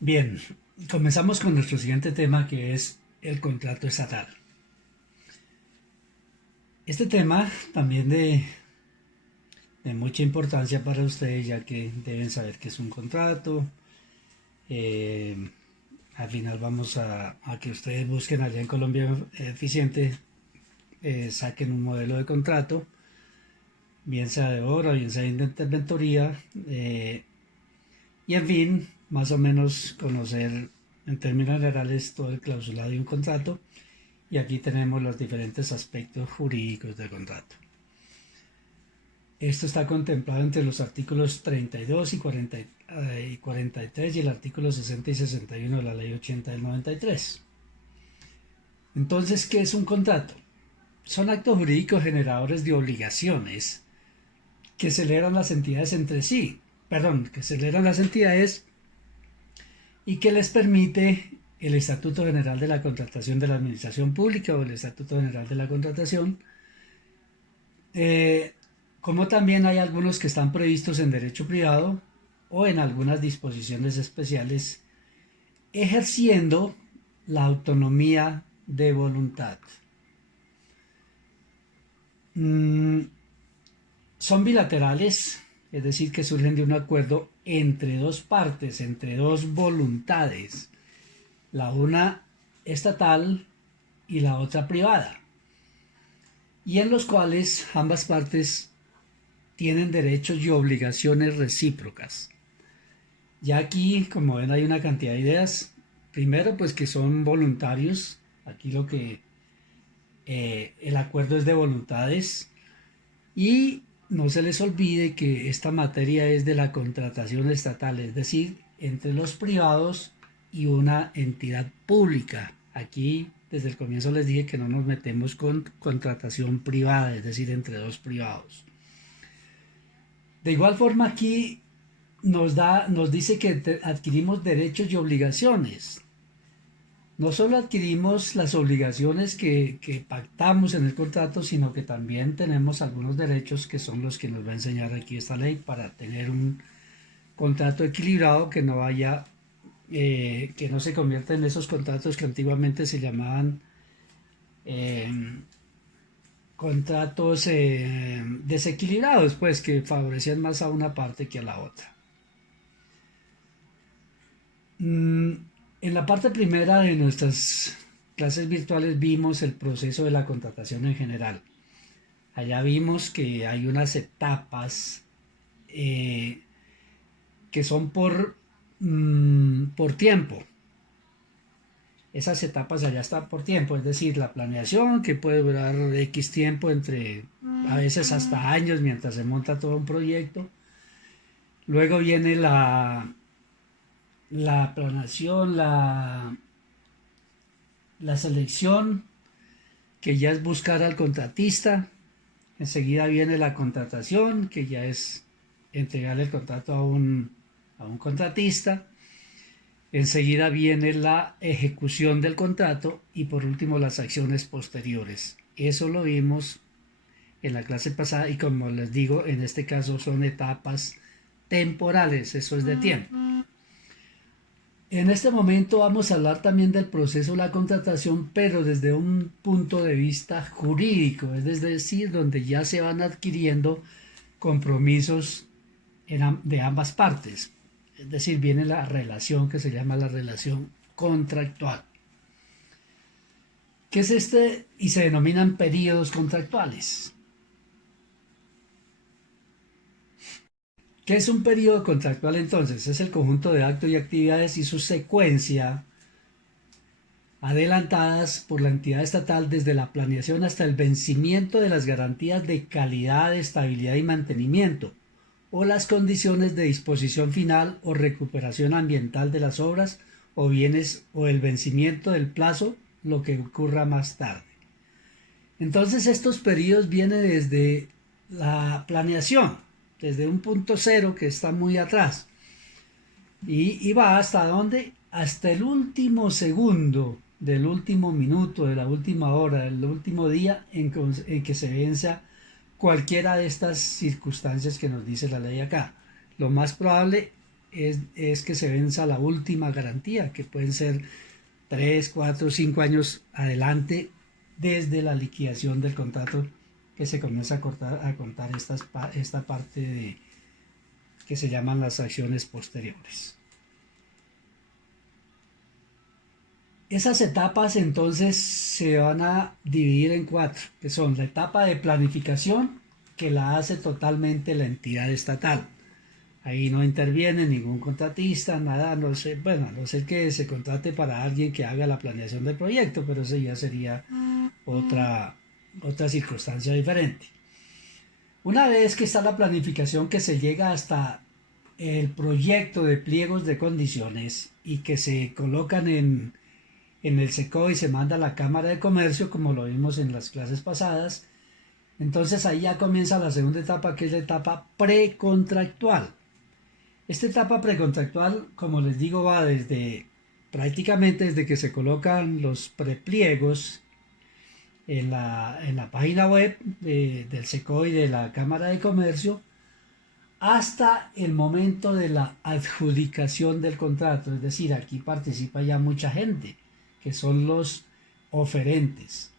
Bien, comenzamos con nuestro siguiente tema que es el contrato estatal. Este tema también de mucha importancia para ustedes ya que deben saber que es un contrato. Eh, Al final vamos a que ustedes busquen allá en Colombia Eficiente, saquen un modelo de contrato, bien sea de obra, bien sea de interventoría, y en fin, más o menos conocer en términos generales todo el clausulado de un contrato. Y aquí tenemos los diferentes aspectos jurídicos del contrato. Esto está contemplado entre los artículos 32 y 43 y el artículo 60 y 61 de la ley 80 del 93. Entonces, ¿qué es un contrato? Son actos jurídicos generadores de obligaciones que celebran las entidades entre sí, que celebran las entidades y que les permite el Estatuto General de la Contratación de la Administración Pública o el Estatuto General de la Contratación, eh, como también hay algunos que están previstos en derecho privado o en algunas disposiciones especiales, ejerciendo la autonomía de voluntad. Mm, Son bilaterales, es decir, que surgen de un acuerdo entre dos partes, entre dos voluntades, la una estatal y la otra privada, y en los cuales ambas partes tienen derechos y obligaciones recíprocas. Ya aquí, como ven, hay una cantidad de ideas. Primero, pues que son voluntarios. Aquí el acuerdo es de voluntades. Y no se les olvide que esta materia es de la contratación estatal, es decir, entre los privados y una entidad pública. Aquí, desde el comienzo les dije que no nos metemos con contratación privada, es decir, entre dos privados. De igual forma, aquí nos dice que adquirimos derechos y obligaciones. No solo adquirimos las obligaciones que pactamos en el contrato, sino que también tenemos algunos derechos que son los que nos va a enseñar aquí esta ley para tener un contrato equilibrado que no vaya, que no se convierta en esos contratos que antiguamente se llamaban eh, contratos desequilibrados, pues que favorecían más a una parte que a la otra. Mm, en la parte primera de nuestras clases virtuales vimos el proceso de la contratación en general. Allá vimos que hay unas etapas eh, que son por tiempo. Esas etapas allá están por tiempo, es decir, la planeación que puede durar X tiempo, entre a veces hasta años mientras se monta todo un proyecto. Luego viene la planeación, la selección, que ya es buscar al contratista. Enseguida viene la contratación, que ya es entregar el contrato a un contratista. Enseguida viene la ejecución del contrato y por último las acciones posteriores. Eso lo vimos en la clase pasada y como les digo, en este caso son etapas temporales, eso es de tiempo. En este momento vamos a hablar también del proceso de la contratación, pero desde un punto de vista jurídico, es decir, donde ya se van adquiriendo compromisos de ambas partes. Es decir, viene la relación que se llama la relación contractual. ¿Qué es este? Y se denominan periodos contractuales. ¿Qué es un periodo contractual entonces? Es el conjunto de actos y actividades y su secuencia adelantadas por la entidad estatal desde la planeación hasta el vencimiento de las garantías de calidad, estabilidad y mantenimiento, o las condiciones de disposición final o recuperación ambiental de las obras o bienes o el vencimiento del plazo, lo que ocurra más tarde. Entonces estos periodos vienen desde la planeación, desde un punto cero que está muy atrás, y va hasta dónde, hasta el último segundo del último minuto, de la última hora, del último día en que se venza cualquiera de estas circunstancias que nos dice la ley acá. Lo más probable es que se venza la última garantía, que pueden ser 3, 4, 5 años adelante desde la liquidación del contrato, que se comienza a contar esta parte que se llaman las acciones posteriores. Esas etapas entonces se van a dividir en 4, que son la etapa de planificación, que la hace totalmente la entidad estatal. Ahí no interviene ningún contratista, nada, no sé, bueno, a no ser que se contrate para alguien que haga la planeación del proyecto, pero eso ya sería otra circunstancia diferente. Una vez que está la planificación, que se llega hasta el proyecto de pliegos de condiciones y que se colocan en el SECO y se manda a la Cámara de Comercio, como lo vimos en las clases pasadas, entonces ahí ya comienza la segunda etapa, que es la etapa precontractual. Esta etapa precontractual, como les digo, va prácticamente desde que se colocan los prepliegos en la página web del SECO y de la Cámara de Comercio, hasta el momento de la adjudicación del contrato. Es decir, aquí participa ya mucha gente, que son los oferentes.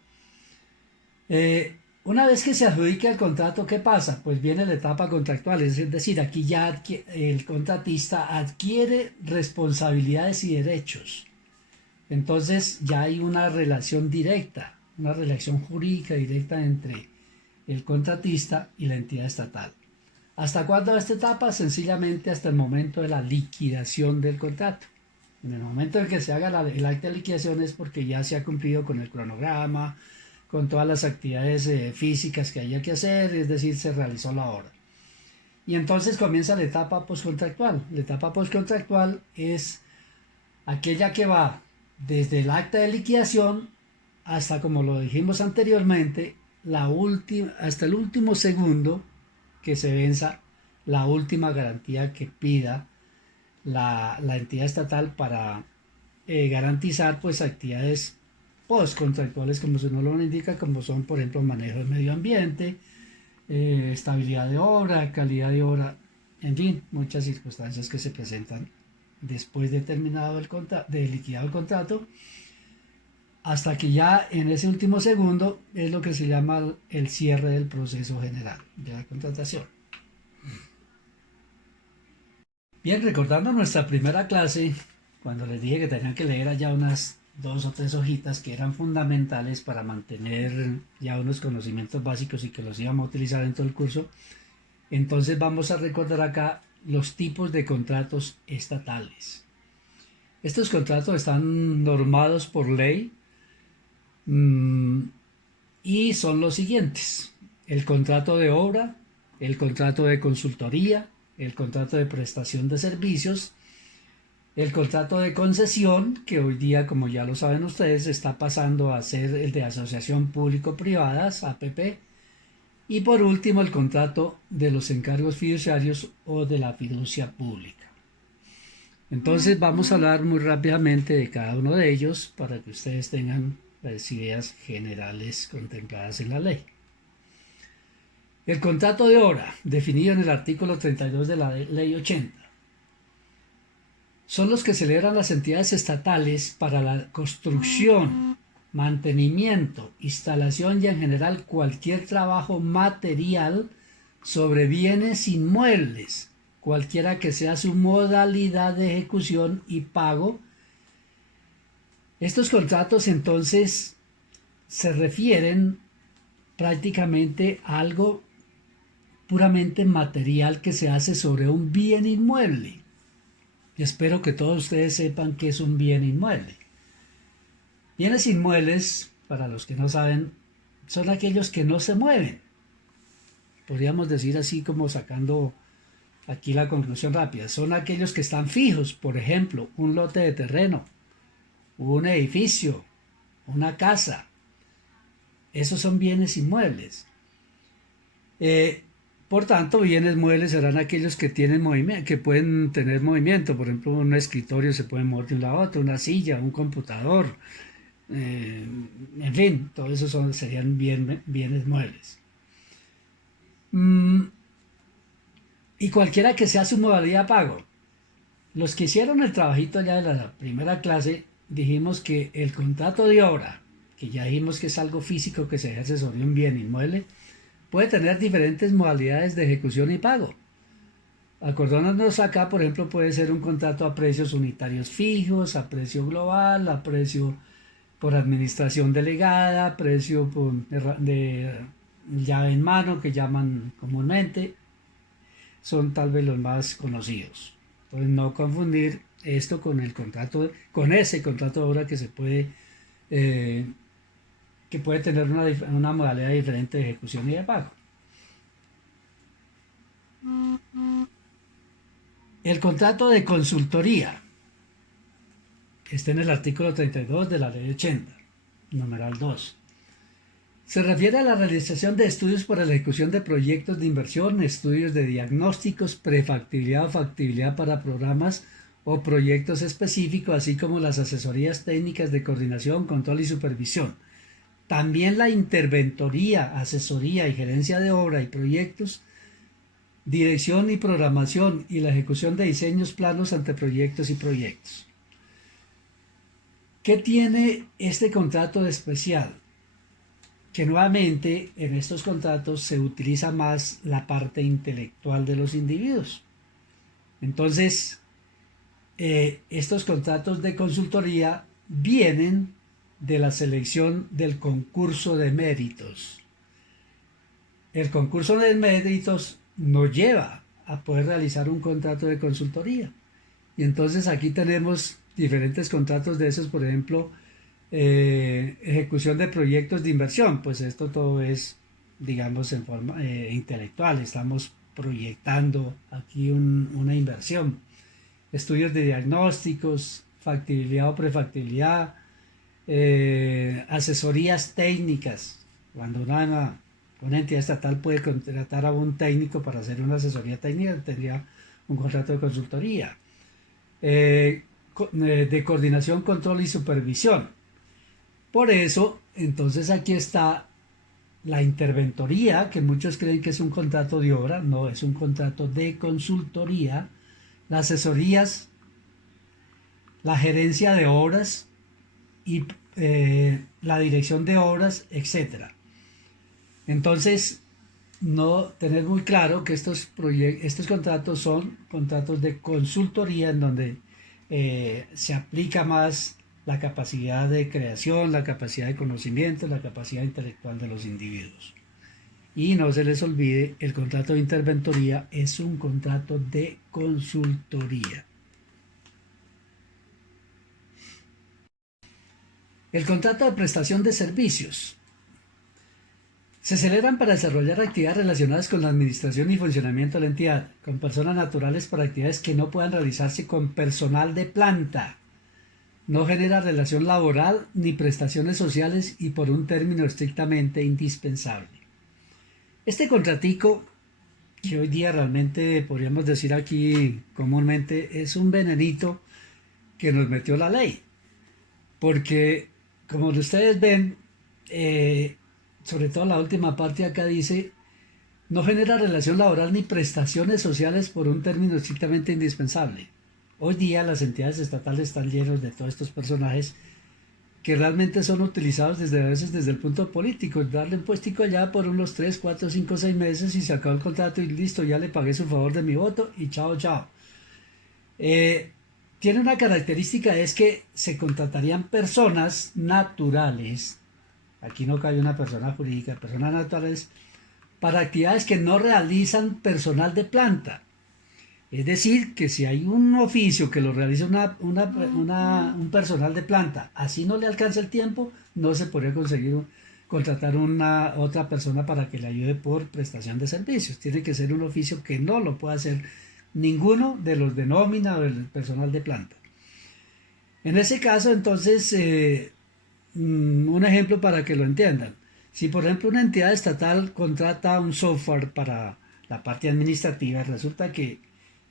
Una vez que se adjudica el contrato, ¿qué pasa? Pues viene la etapa contractual, es decir, aquí ya el contratista adquiere responsabilidades y derechos. Entonces ya hay una relación directa, una relación jurídica directa entre el contratista y la entidad estatal. ¿Hasta cuándo esta etapa? Sencillamente hasta el momento de la liquidación del contrato. En el momento en que se haga el acta de liquidación es porque ya se ha cumplido con el cronograma, con todas las actividades físicas que haya que hacer, es decir, se realizó la obra. Y entonces comienza la etapa postcontractual. La etapa postcontractual es aquella que va desde el acta de liquidación hasta, como lo dijimos anteriormente, hasta el último segundo que se venza la última garantía que pida la entidad estatal para garantizar pues actividades postcontractuales, como su nombre lo indica, como son, por ejemplo, manejo del medio ambiente, estabilidad de obra, calidad de obra, en fin, muchas circunstancias que se presentan después de terminado de liquidado el contrato, hasta que ya en ese último segundo es lo que se llama el cierre del proceso general de la contratación. Bien, recordando nuestra primera clase, cuando les dije que tenían que leer allá unas 2 o 3 hojitas que eran fundamentales para mantener ya unos conocimientos básicos y que los íbamos a utilizar en todo el curso, entonces vamos a recordar acá los tipos de contratos estatales. Estos contratos están normados por ley y son los siguientes: el contrato de obra, el contrato de consultoría, el contrato de prestación de servicios, el contrato de concesión, que hoy día, como ya lo saben ustedes, está pasando a ser el de asociación público-privadas, APP, y por último el contrato de los encargos fiduciarios o de la fiducia pública. Entonces vamos a hablar muy rápidamente de cada uno de ellos para que ustedes tengan las ideas generales contempladas en la ley. El contrato de obra, definido en el artículo 32 de la ley 80, son los que celebran las entidades estatales para la construcción, mantenimiento, instalación y en general cualquier trabajo material sobre bienes inmuebles, cualquiera que sea su modalidad de ejecución y pago. Estos contratos entonces se refieren prácticamente a algo puramente material que se hace sobre un bien inmueble. Espero que todos ustedes sepan qué es un bien inmueble. Bienes inmuebles, para los que no saben, son aquellos que no se mueven. Podríamos decir así, como sacando aquí la conclusión rápida. Son aquellos que están fijos, por ejemplo, un lote de terreno, un edificio, una casa. Esos son bienes inmuebles. Por tanto, bienes muebles serán aquellos que tienen movimiento, que pueden tener movimiento. Por ejemplo, un escritorio se puede mover de un lado a otro, una silla, un computador, en fin, todo eso serían bienes muebles. Y cualquiera que sea su modalidad de pago. Los que hicieron el trabajito ya de la primera clase, dijimos que el contrato de obra, que ya dijimos que es algo físico que se ejerce sobre un bien inmueble, puede tener diferentes modalidades de ejecución y pago. Acordándonos acá, por ejemplo, puede ser un contrato a precios unitarios fijos, a precio global, a precio por administración delegada, precio de llave en mano que llaman comúnmente, son tal vez los más conocidos. Entonces no confundir esto con el contrato, con ese contrato de obra eh, que puede tener una modalidad diferente de ejecución y de pago. El contrato de consultoría está en el artículo 32 de la ley 80, numeral 2. Se refiere a la realización de estudios para la ejecución de proyectos de inversión, estudios de diagnósticos, prefactibilidad o factibilidad para programas o proyectos específicos, así como las asesorías técnicas de coordinación, control y supervisión. También la interventoría, asesoría y gerencia de obra y proyectos, dirección y programación y la ejecución de diseños, planos, anteproyectos y proyectos. ¿Qué tiene este contrato de especial? Que nuevamente en estos contratos se utiliza más la parte intelectual de los individuos. Entonces, estos contratos de consultoría vienen de la selección del concurso de méritos. El concurso de méritos nos lleva a poder realizar un contrato de consultoría. Y entonces aquí tenemos diferentes contratos de esos, por ejemplo, ejecución de proyectos de inversión, pues esto todo es, digamos, en forma intelectual, estamos proyectando aquí una inversión. Estudios de diagnósticos, factibilidad o prefactibilidad, asesorías técnicas, cuando una entidad estatal puede contratar a un técnico para hacer una asesoría técnica, tendría un contrato de consultoría. De coordinación, control y supervisión. Por eso, entonces aquí está la interventoría, que muchos creen que es un contrato de obra, no, es un contrato de consultoría, las asesorías, la gerencia de obras y la dirección de obras, etc. Entonces, no tener muy claro que estos contratos son contratos de consultoría en donde se aplica más la capacidad de creación, la capacidad de conocimiento, la capacidad intelectual de los individuos. Y no se les olvide, el contrato de interventoría es un contrato de consultoría. El contrato de prestación de servicios. Se celebran para desarrollar actividades relacionadas con la administración y funcionamiento de la entidad, con personas naturales para actividades que no puedan realizarse con personal de planta. No genera relación laboral ni prestaciones sociales y por un término estrictamente indispensable. Este contratico, que hoy día realmente podríamos decir aquí comúnmente, es un venenito que nos metió la ley. Porque, como ustedes ven, sobre todo la última parte acá dice, no genera relación laboral ni prestaciones sociales por un término estrictamente indispensable. Hoy día las entidades estatales están llenas de todos estos personajes que realmente son utilizados a veces desde el punto político, darle un puestico allá por unos 3, 4, 5, 6 meses y se acabó el contrato y listo, ya le pagué su favor de mi voto y chao, chao. Tiene una característica, es que se contratarían personas naturales, aquí no cabe una persona jurídica, personas naturales, para actividades que no realizan personal de planta. Es decir, que si hay un oficio que lo realiza un personal de planta, así no le alcanza el tiempo, no se podría conseguir contratar una otra persona para que le ayude por prestación de servicios. Tiene que ser un oficio que no lo pueda hacer ninguno de los de nómina o del personal de planta. En ese caso, entonces, un ejemplo para que lo entiendan. Si, por ejemplo, una entidad estatal contrata un software para la parte administrativa, resulta que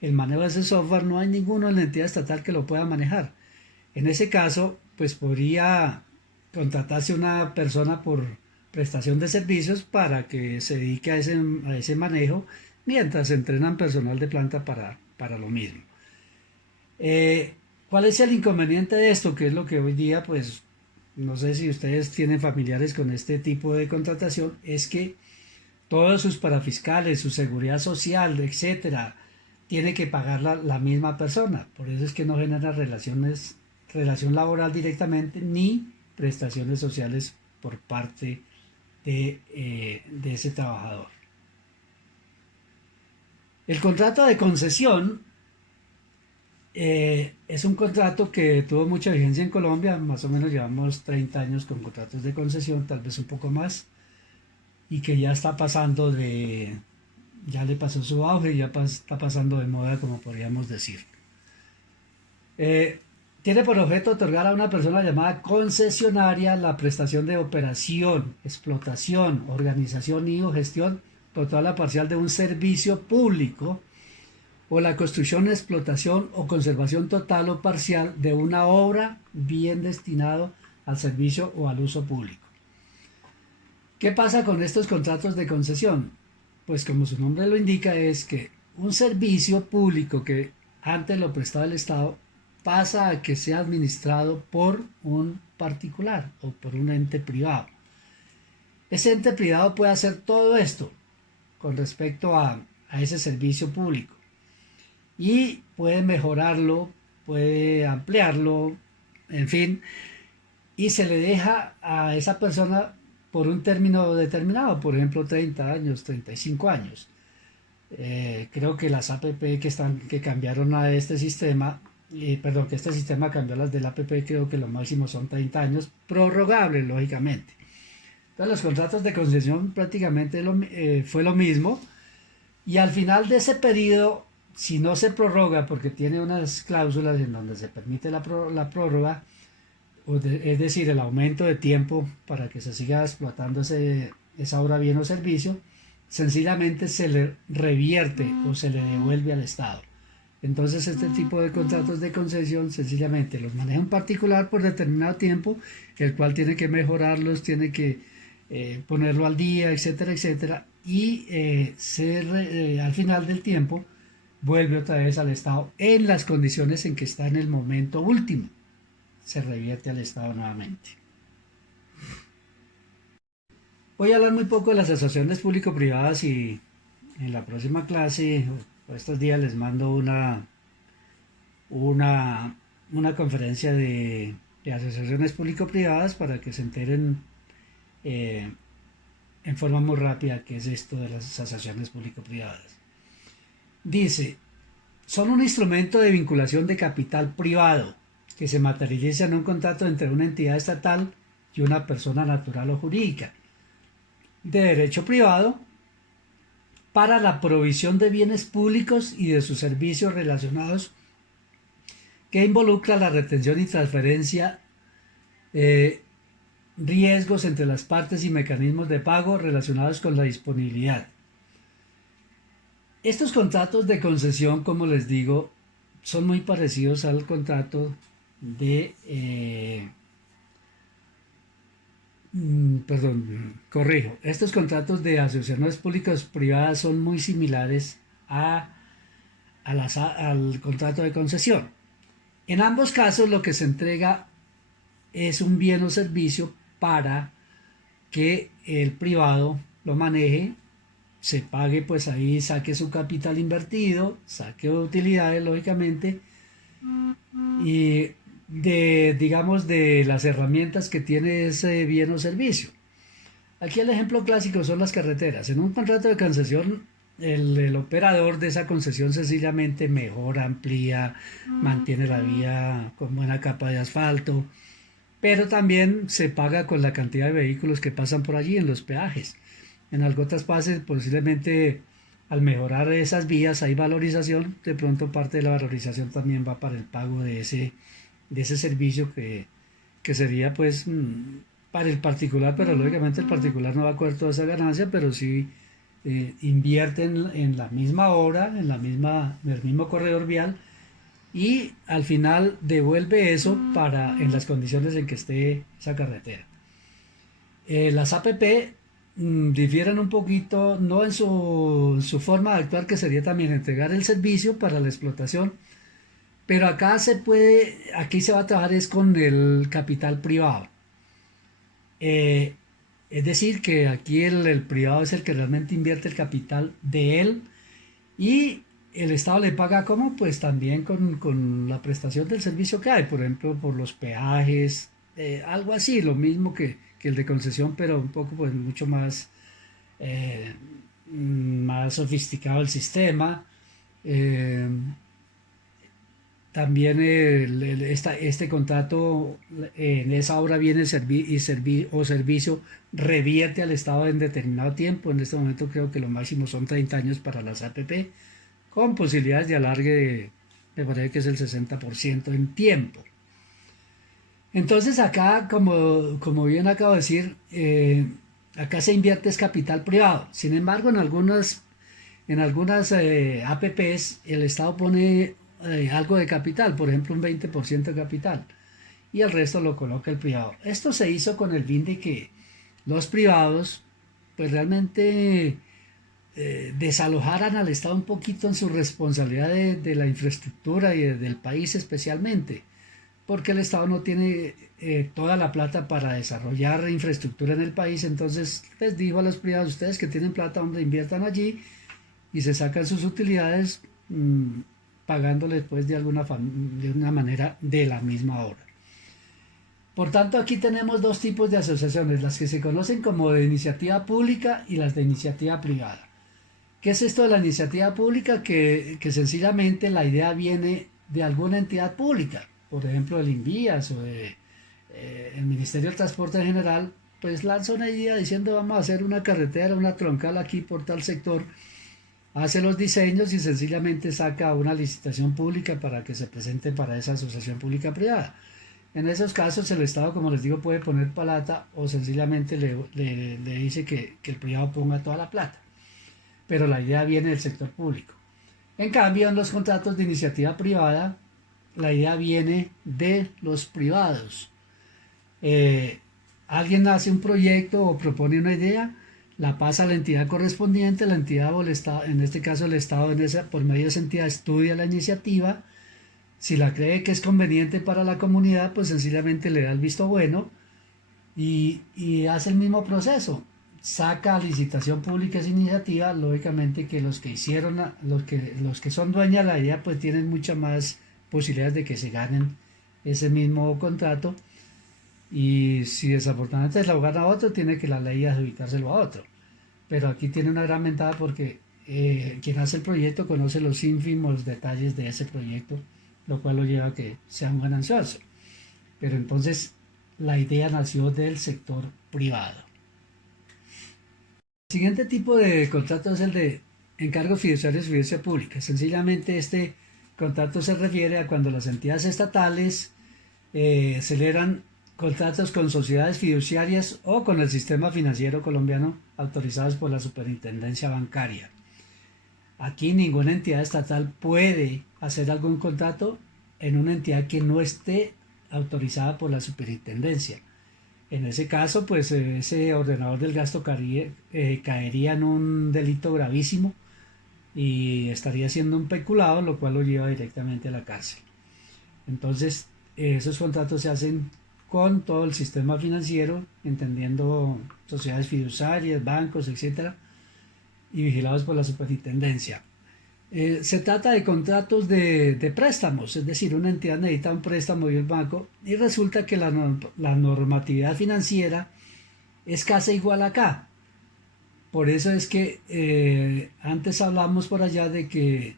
el manejo de ese software no hay ninguno en la entidad estatal que lo pueda manejar. En ese caso, pues podría contratarse una persona por prestación de servicios para que se dedique a ese manejo mientras entrenan personal de planta para lo mismo. Eh, ¿Cuál es el inconveniente de esto? Que es lo que hoy día, pues, no sé si ustedes tienen familiares con este tipo de contratación, es que todos sus parafiscales, su seguridad social, etcétera, tiene que pagar la misma persona. Por eso es que no genera relación laboral directamente ni prestaciones sociales por parte de ese trabajador. El contrato de concesión es un contrato que tuvo mucha vigencia en Colombia, más o menos llevamos 30 años con contratos de concesión, tal vez un poco más, y que ya está pasando ya le pasó su auge y ya está pasando de moda, como podríamos decir. Eh, Tiene por objeto otorgar a una persona llamada concesionaria la prestación de operación, explotación, organización y o gestión total o parcial de un servicio público o la construcción, explotación o conservación total o parcial de una obra bien destinado al servicio o al uso público. ¿Qué pasa con estos contratos de concesión? Pues como su nombre lo indica, es que un servicio público que antes lo prestaba el Estado pasa a que sea administrado por un particular o por un ente privado. Ese ente privado puede hacer todo esto con respecto a ese servicio público y puede mejorarlo, puede ampliarlo, en fin, y se le deja a esa persona por un término determinado, por ejemplo 30 años, 35 años. Creo que las APP que cambiaron a este sistema, perdón, que este sistema cambió a las del APP, creo que lo máximo son 30 años, prorrogables, lógicamente. Entonces los contratos de concesión prácticamente fue lo mismo, y al final de ese periodo, si no se prorroga, porque tiene unas cláusulas en donde se permite la prórroga, es decir, el aumento de tiempo para que se siga explotando esa obra, bien o servicio, sencillamente se le revierte o se le devuelve al Estado. Entonces este tipo de contratos de concesión sencillamente los maneja un particular por determinado tiempo, el cual tiene que mejorarlos, tiene que ponerlo al día, etcétera, etcétera, y al final del tiempo vuelve otra vez al Estado en las condiciones en que está en el momento último, se revierte al Estado nuevamente. Voy a hablar muy poco de las asociaciones público-privadas y en la próxima clase o estos días les mando una, una conferencia de asociaciones público-privadas para que se enteren eh, en forma muy rápida qué es esto de las asociaciones público-privadas. Dice, son un instrumento de vinculación de capital privado que se materializa en un contrato entre una entidad estatal y una persona natural o jurídica de derecho privado para la provisión de bienes públicos y de sus servicios relacionados, que involucra la retención y transferencia, riesgos entre las partes y mecanismos de pago relacionados con la disponibilidad. Estos contratos de concesión, como les digo, son muy parecidos al contrato corrijo, estos contratos de asociaciones públicas privadas son muy similares al contrato de concesión. En ambos casos lo que se entrega es un bien o servicio para que el privado lo maneje, se pague, pues ahí saque su capital invertido, saque utilidades lógicamente, y digamos, de las herramientas que tiene ese bien o servicio. Aquí el ejemplo clásico son las carreteras. En un contrato de concesión, el operador de esa concesión sencillamente mejora, amplía, mantiene la vía con buena capa de asfalto, pero también se paga con la cantidad de vehículos que pasan por allí en los peajes. En otras partes, posiblemente al mejorar esas vías hay valorización, de pronto parte de la valorización también va para el pago de ese servicio que sería pues para el particular, pero lógicamente el particular no va a coger toda esa ganancia, pero sí invierte en la misma obra, en el mismo corredor vial, y al final devuelve eso en las condiciones en que esté esa carretera. Las APP difieren un poquito, no en su forma de actuar, que sería también entregar el servicio para la explotación, Pero acá se puede, aquí se va a trabajar es con el capital privado. Eh, es decir, que aquí el privado es el que realmente invierte el capital de él y el Estado le paga como pues también con la prestación del servicio que hay, por ejemplo, por los peajes, algo así, lo mismo que el de concesión, pero un poco pues mucho más, eh, más sofisticado el sistema. Eh, También este contrato en esa obra viene o servicio revierte al Estado en determinado tiempo. En este momento creo que lo máximo son 30 años para las APP, con posibilidades de alargue me parece que es el 60% en tiempo. Entonces acá, como bien acabo de decir, acá se invierte es capital privado. Sin embargo, en algunas APPs el Estado pone algo de capital, por ejemplo un 20% de capital, y el resto lo coloca el privado. Esto se hizo con el fin de que los privados pues realmente desalojaran al Estado un poquito en su responsabilidad de la infraestructura y del país especialmente, porque el Estado no tiene toda la plata para desarrollar infraestructura en el país. Entonces les dijo a los privados: ustedes que tienen plata, donde inviertan allí y se sacan sus utilidades, pagándoles pues de una manera de la misma obra. Por tanto, aquí tenemos dos tipos de asociaciones: las que se conocen como de iniciativa pública y las de iniciativa privada. ¿Qué es esto de la iniciativa pública? Que sencillamente la idea viene de alguna entidad pública, por ejemplo el INVIAS o el Ministerio del Transporte en general, pues lanza una idea diciendo: vamos a hacer una carretera, una troncal aquí por tal sector, hace los diseños y sencillamente saca una licitación pública para que se presente para esa asociación pública privada. En esos casos el Estado, como les digo, puede poner plata o sencillamente le dice que el privado ponga toda la plata, pero la idea viene del sector público. En cambio, en los contratos de iniciativa privada, la idea viene de los privados. Eh, Alguien hace un proyecto o propone una idea, la pasa a la entidad correspondiente, la entidad o el Estado, en este caso el Estado por medio de esa entidad estudia la iniciativa. Si la cree que es conveniente para la comunidad, pues sencillamente le da el visto bueno y hace el mismo proceso. Saca a licitación pública esa iniciativa. Lógicamente que los que hicieron, los que son dueños de la idea, pues tienen muchas más posibilidades de que se ganen ese mismo contrato. Y si desafortunadamente se lo gana a otro, tiene que la ley adjudicárselo a otro. Pero aquí tiene una gran ventaja porque quien hace el proyecto conoce los ínfimos detalles de ese proyecto, lo cual lo lleva a que sea un ganancioso. Pero entonces la idea nació del sector privado. El siguiente tipo de contrato es el de encargos fiduciarios y fiducia pública. Sencillamente este contrato se refiere a cuando las entidades estatales celebran contratos con sociedades fiduciarias o con el sistema financiero colombiano autorizados por la Superintendencia Bancaria. Aquí ninguna entidad estatal puede hacer algún contrato en una entidad que no esté autorizada por la superintendencia. En ese caso, pues ese ordenador del gasto caería en un delito gravísimo y estaría siendo un peculado, lo cual lo lleva directamente a la cárcel. Entonces, esos contratos se hacen con todo el sistema financiero, entendiendo sociedades fiduciarias, bancos, etcétera, y vigilados por la superintendencia. Se trata de contratos de préstamos, es decir, una entidad necesita un préstamo y el banco, y resulta que la normatividad financiera es casi igual acá. Por eso es que antes hablamos por allá de que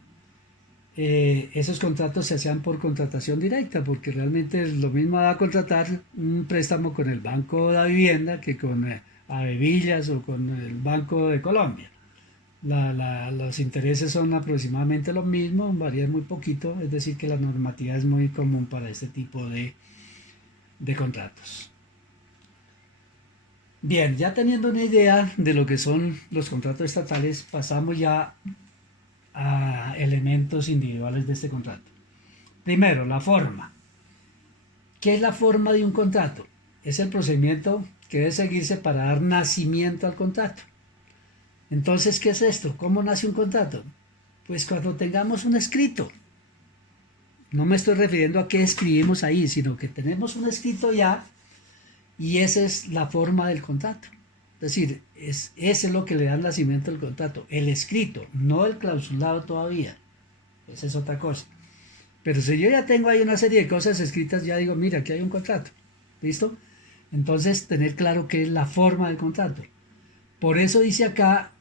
esos contratos se hacían por contratación directa, porque realmente es lo mismo da contratar un préstamo con el Banco de la Vivienda que con Avevillas o con el Banco de Colombia. Los intereses son aproximadamente los mismos, varían muy poquito, es decir que la normatividad es muy común para este tipo de contratos. Bien, ya teniendo una idea de lo que son los contratos estatales, pasamos ya a elementos individuales de este contrato. Primero, la forma. ¿Qué es la forma de un contrato? Es el procedimiento que debe seguirse para dar nacimiento al contrato. Entonces, ¿qué es esto? ¿Cómo nace un contrato? Pues cuando tengamos un escrito. No me estoy refiriendo a qué escribimos ahí, sino que tenemos un escrito ya y esa es la forma del contrato. Es decir, ese es lo que le da nacimiento al contrato, el escrito, no el clausulado todavía. Esa es otra cosa. Pero si yo ya tengo ahí una serie de cosas escritas, ya digo, mira, aquí hay un contrato. ¿Listo? Entonces, tener claro qué es la forma del contrato. Por eso dice acá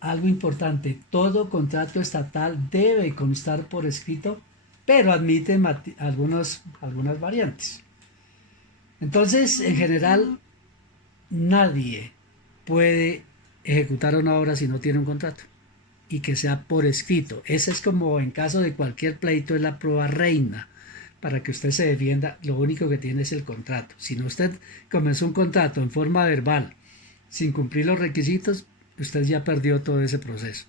algo importante, todo contrato estatal debe constar por escrito, pero admite algunas variantes. Entonces, en general, nadie puede ejecutar una obra si no tiene un contrato y que sea por escrito. Ese es como en caso de cualquier pleito, es la prueba reina para que usted se defienda. Lo único que tiene es el contrato. Si no, usted comenzó un contrato en forma verbal sin cumplir los requisitos, usted ya perdió todo ese proceso.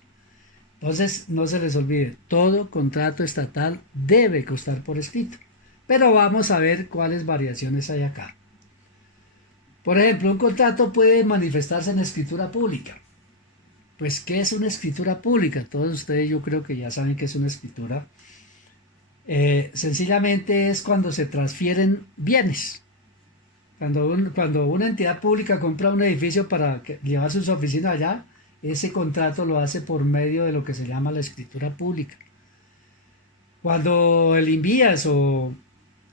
Entonces, no se les olvide, todo contrato estatal debe constar por escrito. Pero vamos a ver cuáles variaciones hay acá. Por ejemplo, un contrato puede manifestarse en escritura pública. Pues, ¿qué es una escritura pública? Todos ustedes yo creo que ya saben qué es una escritura. Sencillamente es cuando se transfieren bienes. Cuando una entidad pública compra un edificio para llevar sus oficinas allá, ese contrato lo hace por medio de lo que se llama la escritura pública. Cuando el INVIAS o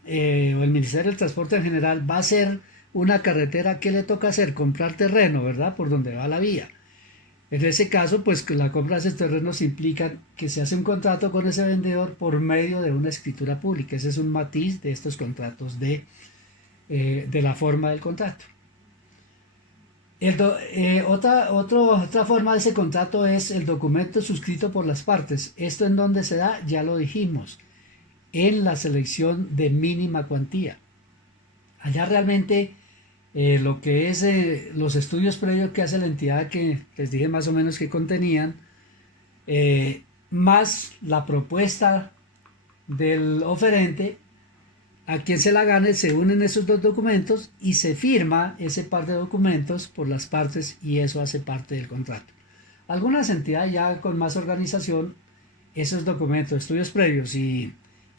el Ministerio del Transporte en general va a hacer una carretera, ¿qué le toca hacer? Comprar terreno, ¿verdad? Por donde va la vía. En ese caso, pues que la compra de esos terrenos implica que se hace un contrato con ese vendedor por medio de una escritura pública. Ese es un matiz de estos contratos de la forma del contrato. Otra forma de ese contrato es el documento suscrito por las partes. ¿Esto en dónde se da? Ya lo dijimos, en la selección de mínima cuantía. Allá realmente lo que es los estudios previos que hace la entidad, que les dije más o menos que contenían, más la propuesta del oferente, a quien se la gane, se unen esos dos documentos y se firma ese par de documentos por las partes y eso hace parte del contrato. Algunas entidades ya con más organización, esos documentos, estudios previos y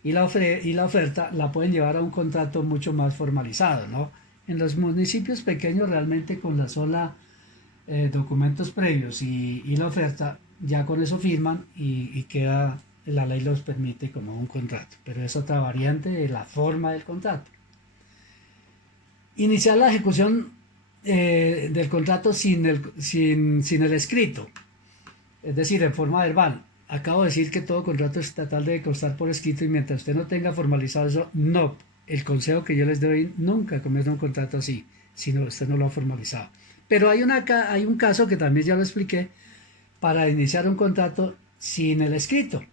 la oferta la pueden llevar a un contrato mucho más formalizado, ¿no? En los municipios pequeños realmente con la sola documentos previos y la oferta, ya con eso firman y queda, la ley los permite como un contrato, pero es otra variante de la forma del contrato. Iniciar la ejecución del contrato sin el escrito, es decir, en forma verbal. Acabo de decir que todo contrato estatal debe constar por escrito y mientras usted no tenga formalizado eso, no. El consejo que yo les doy, nunca comienza un contrato así, si usted no lo ha formalizado. Pero hay un caso que también ya lo expliqué, para iniciar un contrato sin el escrito.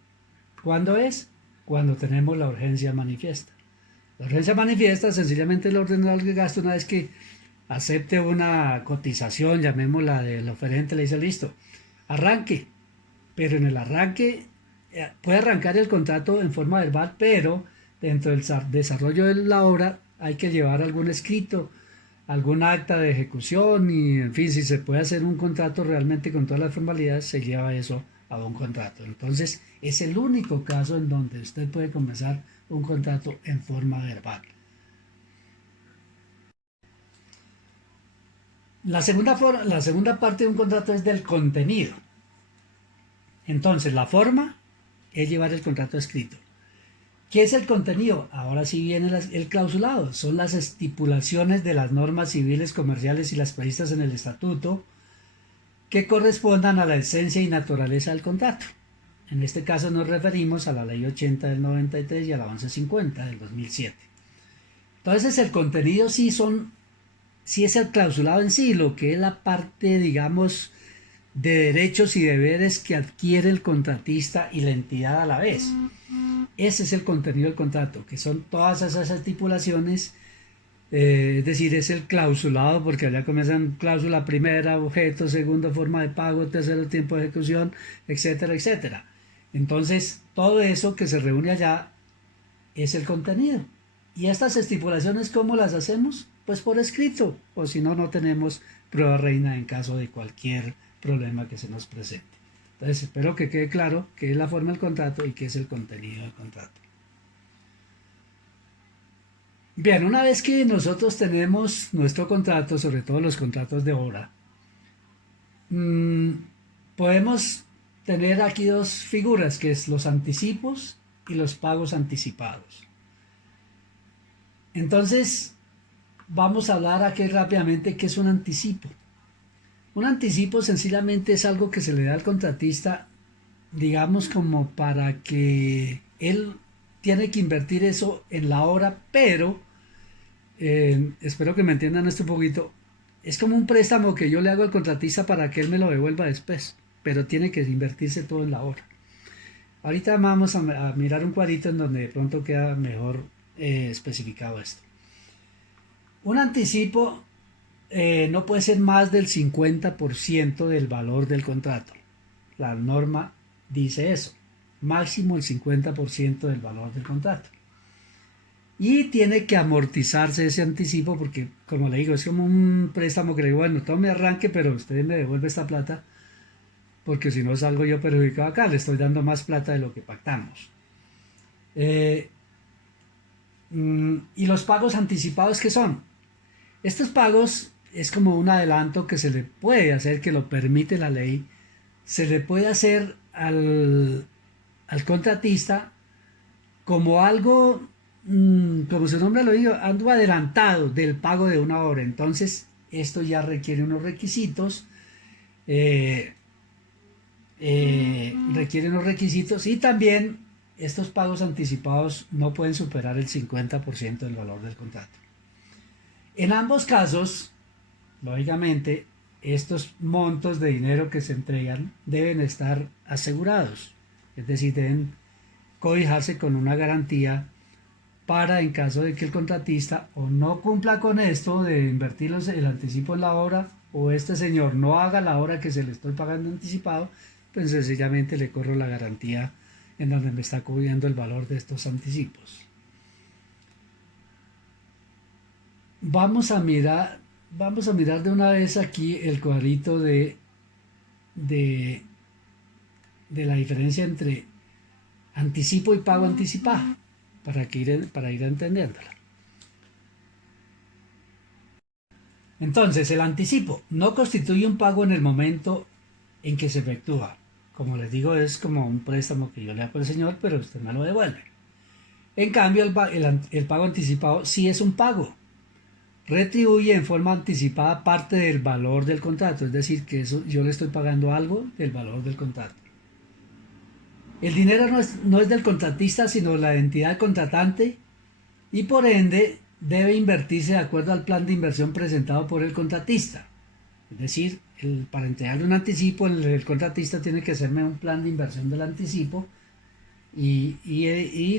¿Cuándo es? Cuando tenemos la urgencia manifiesta. La urgencia manifiesta sencillamente el ordenador de gasto, una vez que acepte una cotización, llamémosla del oferente, le dice listo, arranque. Pero en el arranque puede arrancar el contrato en forma verbal, pero dentro del desarrollo de la obra hay que llevar algún escrito, algún acta de ejecución y en fin, si se puede hacer un contrato realmente con todas las formalidades, se lleva eso a un contrato. Entonces es el único caso en donde usted puede comenzar un contrato en forma verbal. La segunda parte de un contrato es del contenido. Entonces, la forma es llevar el contrato escrito. ¿Qué es el contenido? Ahora sí viene el clausulado. Son las estipulaciones de las normas civiles, comerciales y las previstas en el estatuto que correspondan a la esencia y naturaleza del contrato. En este caso nos referimos a la Ley 80 del 93 y al Avance 50 del 2007. Entonces, el contenido sí es el clausulado en sí, lo que es la parte, digamos, de derechos y deberes que adquiere el contratista y la entidad a la vez. Ese es el contenido del contrato, que son todas esas estipulaciones, es decir, es el clausulado, porque allá comienzan cláusula primera, objeto, segundo, forma de pago, tercero, tiempo de ejecución, etcétera, etcétera. Entonces, todo eso que se reúne allá es el contenido. ¿Y estas estipulaciones cómo las hacemos? Pues por escrito, o si no, no tenemos prueba reina en caso de cualquier problema que se nos presente. Entonces espero que quede claro qué es la forma del contrato y qué es el contenido del contrato. Bien, una vez que nosotros tenemos nuestro contrato, sobre todo los contratos de obra, mm, podemos tener aquí dos figuras, que es los anticipos y los pagos anticipados. Entonces, vamos a hablar aquí rápidamente qué es un anticipo. Un anticipo sencillamente es algo que se le da al contratista, digamos como para que él tiene que invertir eso en la obra, pero espero que me entiendan esto un poquito. Es como un préstamo que yo le hago al contratista para que él me lo devuelva después, pero tiene que invertirse todo en la obra. Ahorita vamos a mirar un cuadrito en donde de pronto queda mejor especificado esto. Un anticipo no puede ser más del 50% del valor del contrato. La norma dice eso, máximo el 50% del valor del contrato. Y tiene que amortizarse ese anticipo porque, como le digo, es como un préstamo que le digo, bueno, tome arranque, pero usted me devuelve esta plata porque si no salgo yo perjudicado acá, le estoy dando más plata de lo que pactamos. Eh, ¿Y los pagos anticipados qué son? Estos pagos es como un adelanto que se le puede hacer, que lo permite la ley, se le puede hacer al contratista como algo, como su nombre lo dice, algo adelantado del pago de una obra. Entonces, esto ya requiere unos requisitos, eh, requiere unos requisitos y también estos pagos anticipados no pueden superar el 50% del valor del contrato. En ambos casos, lógicamente, estos montos de dinero que se entregan deben estar asegurados, es decir, deben cobijarse con una garantía para en caso de que el contratista o no cumpla con esto de invertir el anticipo en la obra o este señor no haga la obra que se le estoy pagando anticipado, pues sencillamente le corro la garantía en donde me está cubriendo el valor de estos anticipos. Vamos a mirar, vamos a mirar de una vez aquí el cuadrito de, de la diferencia entre anticipo y pago anticipado para ir entendiéndola. Entonces, el anticipo no constituye un pago en el momento en que se efectúa. Como les digo, es como un préstamo que yo le hago al señor, pero usted me lo devuelve. En cambio, el pago anticipado sí es un pago. Retribuye en forma anticipada parte del valor del contrato, es decir, que eso, yo le estoy pagando algo del valor del contrato. El dinero no es del contratista, sino la entidad contratante y por ende debe invertirse de acuerdo al plan de inversión presentado por el contratista. Es decir, para entregarle un anticipo, el contratista tiene que hacerme un plan de inversión del anticipo y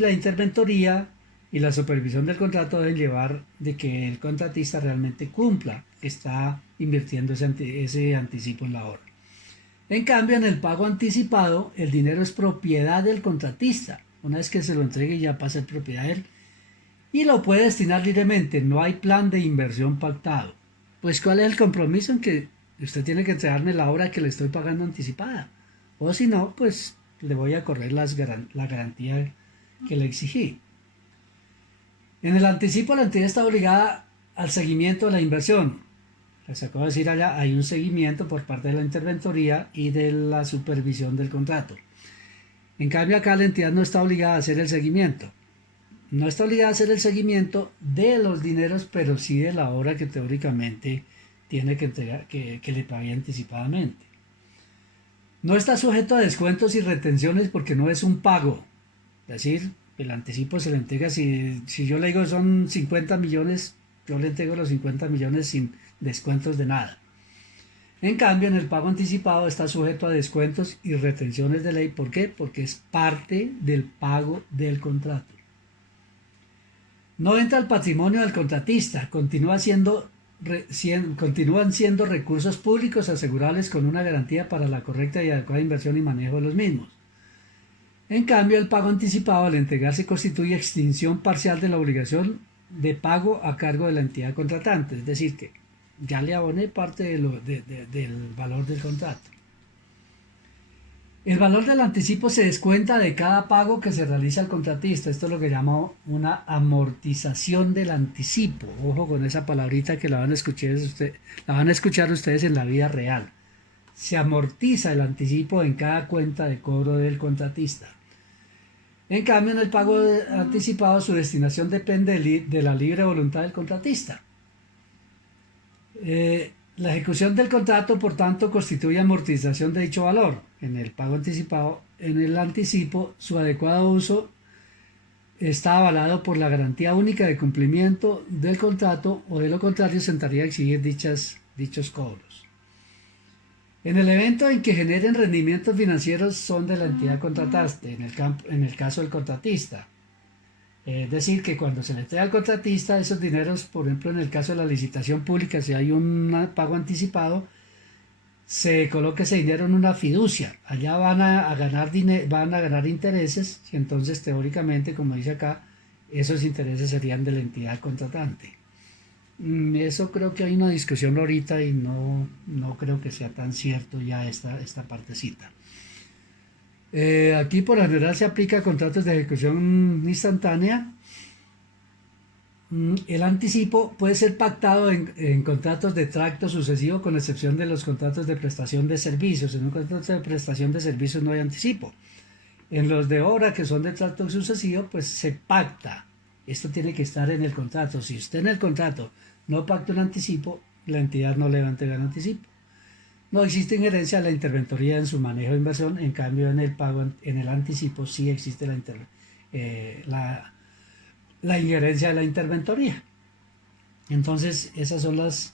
la interventoría y la supervisión del contrato deben llevar de que el contratista realmente cumpla, está invirtiendo ese anticipo en la obra. En cambio, en el pago anticipado, el dinero es propiedad del contratista. Una vez que se lo entregue ya pasa a ser propiedad de él y lo puede destinar libremente. No hay plan de inversión pactado. Pues ¿cuál es el compromiso en que usted tiene que entregarme la obra que le estoy pagando anticipada? O si no, pues le voy a correr la garantía que le exigí. En el anticipo la entidad está obligada al seguimiento de la inversión. Les acabo de decir allá, hay un seguimiento por parte de la interventoría y de la supervisión del contrato. En cambio acá la entidad no está obligada a hacer el seguimiento. No está obligada a hacer el seguimiento de los dineros, pero sí de la obra que teóricamente tiene que entregar, que le pague anticipadamente. No está sujeto a descuentos y retenciones porque no es un pago. Es decir, el anticipo se le entrega, si yo le digo son 50 millones, yo le entrego los 50 millones sin descuentos de nada. En cambio, en el pago anticipado está sujeto a descuentos y retenciones de ley. ¿Por qué? Porque es parte del pago del contrato. No entra al patrimonio del contratista, continúan siendo recursos públicos asegurables con una garantía para la correcta y adecuada inversión y manejo de los mismos. En cambio, el pago anticipado al entregarse constituye extinción parcial de la obligación de pago a cargo de la entidad contratante, es decir, que ya le aboné parte del valor del contrato. El valor del anticipo se descuenta de cada pago que se realiza al contratista. Esto es lo que llama una amortización del anticipo. Ojo con esa palabrita que la van a escuchar ustedes en la vida real. Se amortiza el anticipo en cada cuenta de cobro del contratista. En cambio, en el pago anticipado, su destinación depende de la libre voluntad del contratista. La ejecución del contrato, por tanto, constituye amortización de dicho valor. En el pago anticipado, en el anticipo, su adecuado uso está avalado por la garantía única de cumplimiento del contrato, o de lo contrario se tentaría a exigir dichos cobros. En el evento en que generen rendimientos financieros son de la entidad contratante, en el caso del contratista. Es decir, que cuando se le entrega al contratista esos dineros, por ejemplo, en el caso de la licitación pública, si hay un pago anticipado, se coloca ese dinero en una fiducia. Allá van a ganar intereses, y entonces teóricamente, como dice acá, esos intereses serían de la entidad contratante. Eso creo que hay una discusión ahorita y no creo que sea tan cierto ya esta partecita. Aquí por lo general se aplica a contratos de ejecución instantánea. El anticipo puede ser pactado en contratos de tracto sucesivo, con excepción de los contratos de prestación de servicios. En un contrato de prestación de servicios no hay anticipo. En los de obra, que son de tracto sucesivo, pues se pacta. Esto tiene que estar en el contrato. Si usted en el contrato no pacta un anticipo, la entidad no le va a entregar anticipo. No existe injerencia de la interventoría en su manejo de inversión. En cambio, en el pago, en el anticipo, sí existe la injerencia de la interventoría. Entonces, esas son las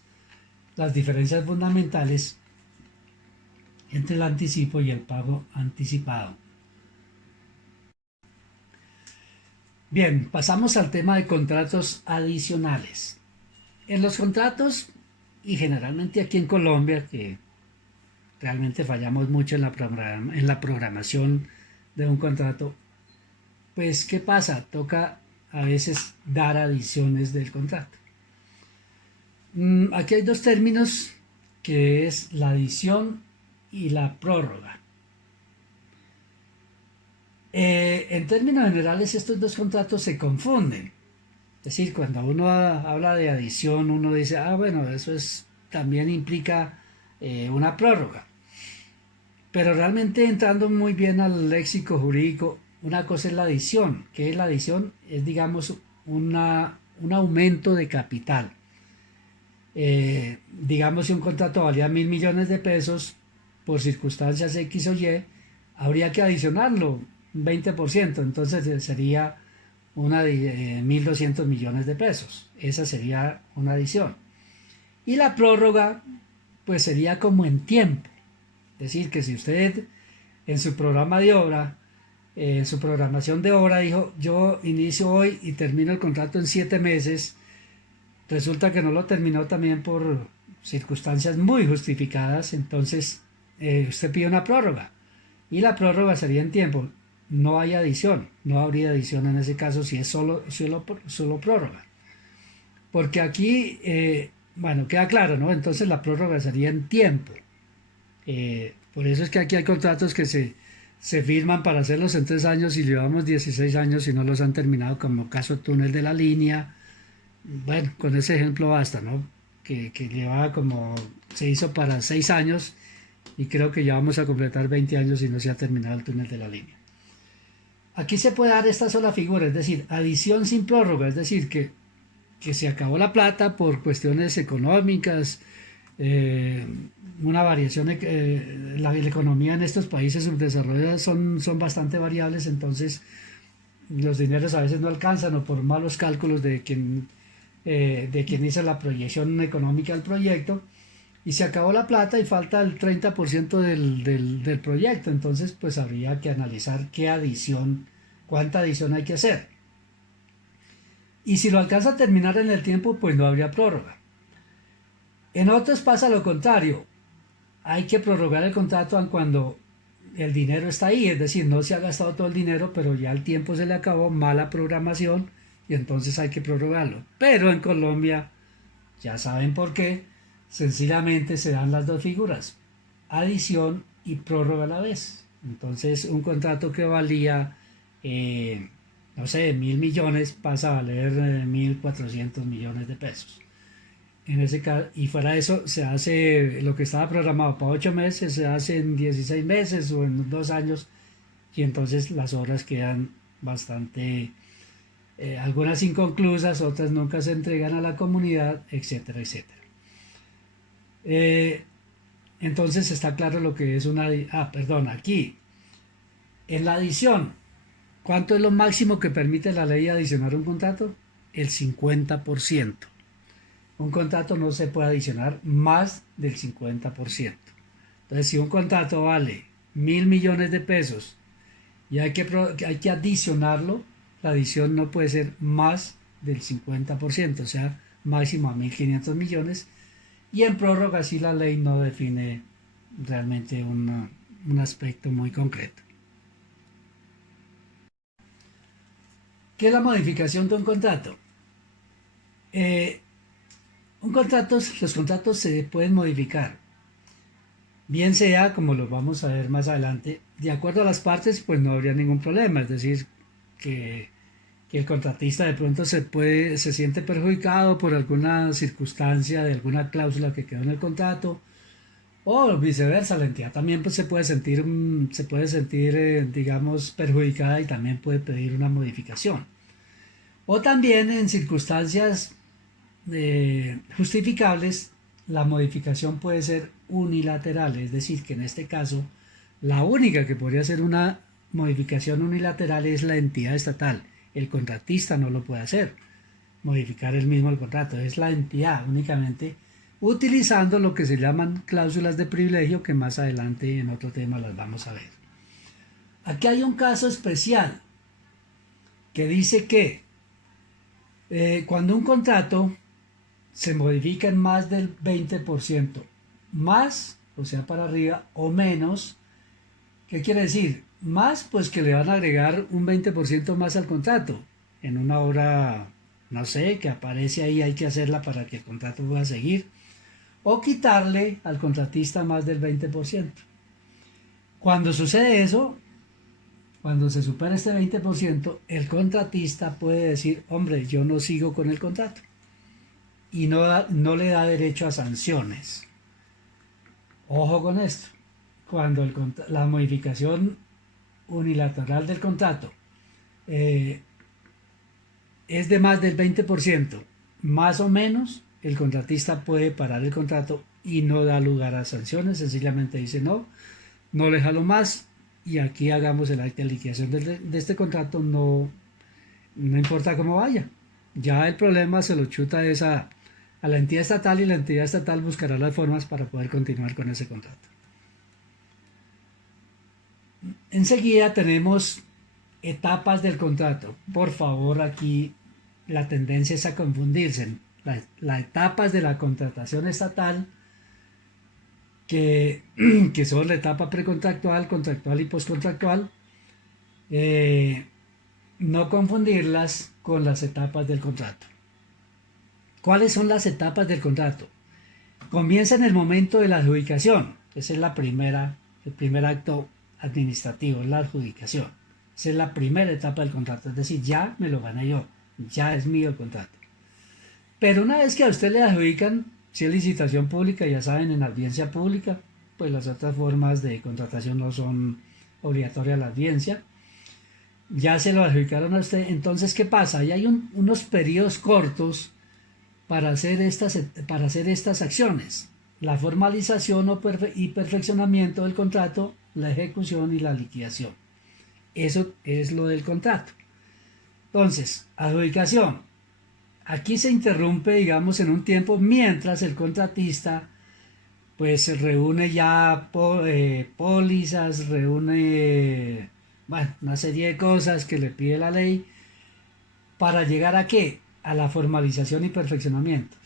diferencias fundamentales entre el anticipo y el pago anticipado. Bien, pasamos al tema de contratos adicionales. En los contratos, y generalmente aquí en Colombia, que realmente fallamos mucho en la programación de un contrato, pues ¿qué pasa? Toca a veces dar adiciones del contrato. Aquí hay dos términos, que es la adición y la prórroga. En términos generales, estos dos contratos se confunden. Es decir, cuando uno habla de adición, uno dice, bueno, eso también implica una prórroga. Pero realmente, entrando muy bien al léxico jurídico, una cosa es la adición. ¿Qué es la adición? Es, digamos, un aumento de capital. Digamos, si un contrato valía 1.000 millones de pesos, por circunstancias X o Y, habría que adicionarlo un 20%, entonces sería una de 1.200 millones de pesos. Esa sería una adición. Y la prórroga, pues sería como en tiempo. Es decir, que si usted en su programa de obra, en su programación de obra, dijo, yo inicio hoy y termino el contrato en 7 meses, resulta que no lo terminó también por circunstancias muy justificadas, entonces usted pide una prórroga. Y la prórroga sería en tiempo. No hay adición, no habría adición en ese caso si es solo prórroga. Porque aquí, bueno, queda claro, ¿no? Entonces la prórroga sería en tiempo. Por eso es que aquí hay contratos que se firman para hacerlos en 3 años y llevamos 16 años y no los han terminado, como caso túnel de la línea. Bueno, con ese ejemplo basta, ¿no? Que llevaba se hizo para 6 años y creo que ya vamos a completar 20 años y no se ha terminado el túnel de la línea. Aquí se puede dar esta sola figura, es decir, adición sin prórroga, es decir, que se acabó la plata por cuestiones económicas, una variación, la economía en estos países subdesarrollados son bastante variables, entonces los dineros a veces no alcanzan, o por malos cálculos de quien hizo la proyección económica del proyecto, y se acabó la plata y falta el 30% del proyecto. Entonces pues habría que analizar cuánta adición hay que hacer, y si lo alcanza a terminar en el tiempo, pues no habría prórroga. En otros pasa lo contrario, hay que prorrogar el contrato aun cuando el dinero está ahí, es decir, no se ha gastado todo el dinero, pero ya el tiempo se le acabó, mala programación, y entonces hay que prorrogarlo. Pero en Colombia, ya saben por qué, sencillamente se dan las dos figuras, adición y prórroga a la vez. Entonces, un contrato que valía, no sé, 1.000 millones pasa a valer 1.400 millones de pesos. En ese caso, y fuera de eso, se hace lo que estaba programado para 8 meses, se hace en 16 meses o en 2 años, y entonces las obras quedan bastante, algunas inconclusas, otras nunca se entregan a la comunidad, etcétera, etcétera. Eh, entonces está claro lo que es una... perdón, aquí, en la adición, ¿cuánto es lo máximo que permite la ley adicionar un contrato? El 50%. Un contrato no se puede adicionar más del 50%. Entonces, si un contrato vale 1.000 millones de pesos y hay que adicionarlo, la adición no puede ser más del 50%, o sea, máximo a 1.500 millones. Y en prórroga, sí, la ley no define realmente un aspecto muy concreto. ¿Qué es la modificación de un contrato? Eh, los contratos se pueden modificar, bien sea, como lo vamos a ver más adelante, de acuerdo a las partes, pues no habría ningún problema, es decir, que, que el contratista de pronto se siente perjudicado por alguna circunstancia de alguna cláusula que quedó en el contrato, o viceversa, la entidad también pues, se puede sentir digamos, perjudicada y también puede pedir una modificación. O también en circunstancias justificables, la modificación puede ser unilateral, es decir, que en este caso la única que podría hacer una modificación unilateral es la entidad estatal. El contratista no lo puede hacer, modificar el mismo el contrato, es la entidad únicamente utilizando lo que se llaman cláusulas de privilegio que más adelante en otro tema las vamos a ver. Aquí hay un caso especial que dice que cuando un contrato se modifica en más del 20%, más, o sea, para arriba, o menos, ¿qué quiere decir? Más, pues que le van a agregar un 20% más al contrato. En una obra, no sé, que aparece ahí, hay que hacerla para que el contrato pueda seguir. O quitarle al contratista más del 20%. Cuando sucede eso, cuando se supera este 20%, el contratista puede decir, hombre, yo no sigo con el contrato. Y no le da derecho a sanciones. Ojo con esto. Cuando la modificación unilateral del contrato eh, es de más del 20%, más o menos, el contratista puede parar el contrato y no da lugar a sanciones, sencillamente dice no, no le jalo más y aquí hagamos el acta de liquidación de este contrato, no importa cómo vaya. Ya el problema se lo chuta a la entidad estatal y la entidad estatal buscará las formas para poder continuar con ese contrato. Enseguida tenemos etapas del contrato. Por favor, aquí la tendencia es a confundirse. Las etapas de la contratación estatal, que, que son la etapa precontractual, contractual y postcontractual, eh, no confundirlas con las etapas del contrato. ¿Cuáles son las etapas del contrato? Comienza en el momento de la adjudicación. Esa es el primer acto administrativo, la adjudicación. Esa es la primera etapa del contrato. Es decir, ya me lo gané yo. Ya es mío el contrato. Pero una vez que a usted le adjudican, si es licitación pública, ya saben, en audiencia pública, pues las otras formas de contratación no son obligatorias la audiencia. Ya se lo adjudicaron a usted. Entonces, ¿qué pasa? Ahí hay unos periodos cortos para hacer estas acciones: la formalización y perfeccionamiento del contrato, la ejecución y la liquidación. Eso es lo del contrato. Entonces, adjudicación. Aquí se interrumpe, digamos, en un tiempo mientras el contratista pues se reúne ya pólizas, reúne, bueno, una serie de cosas que le pide la ley para llegar a qué? A la formalización y perfeccionamiento.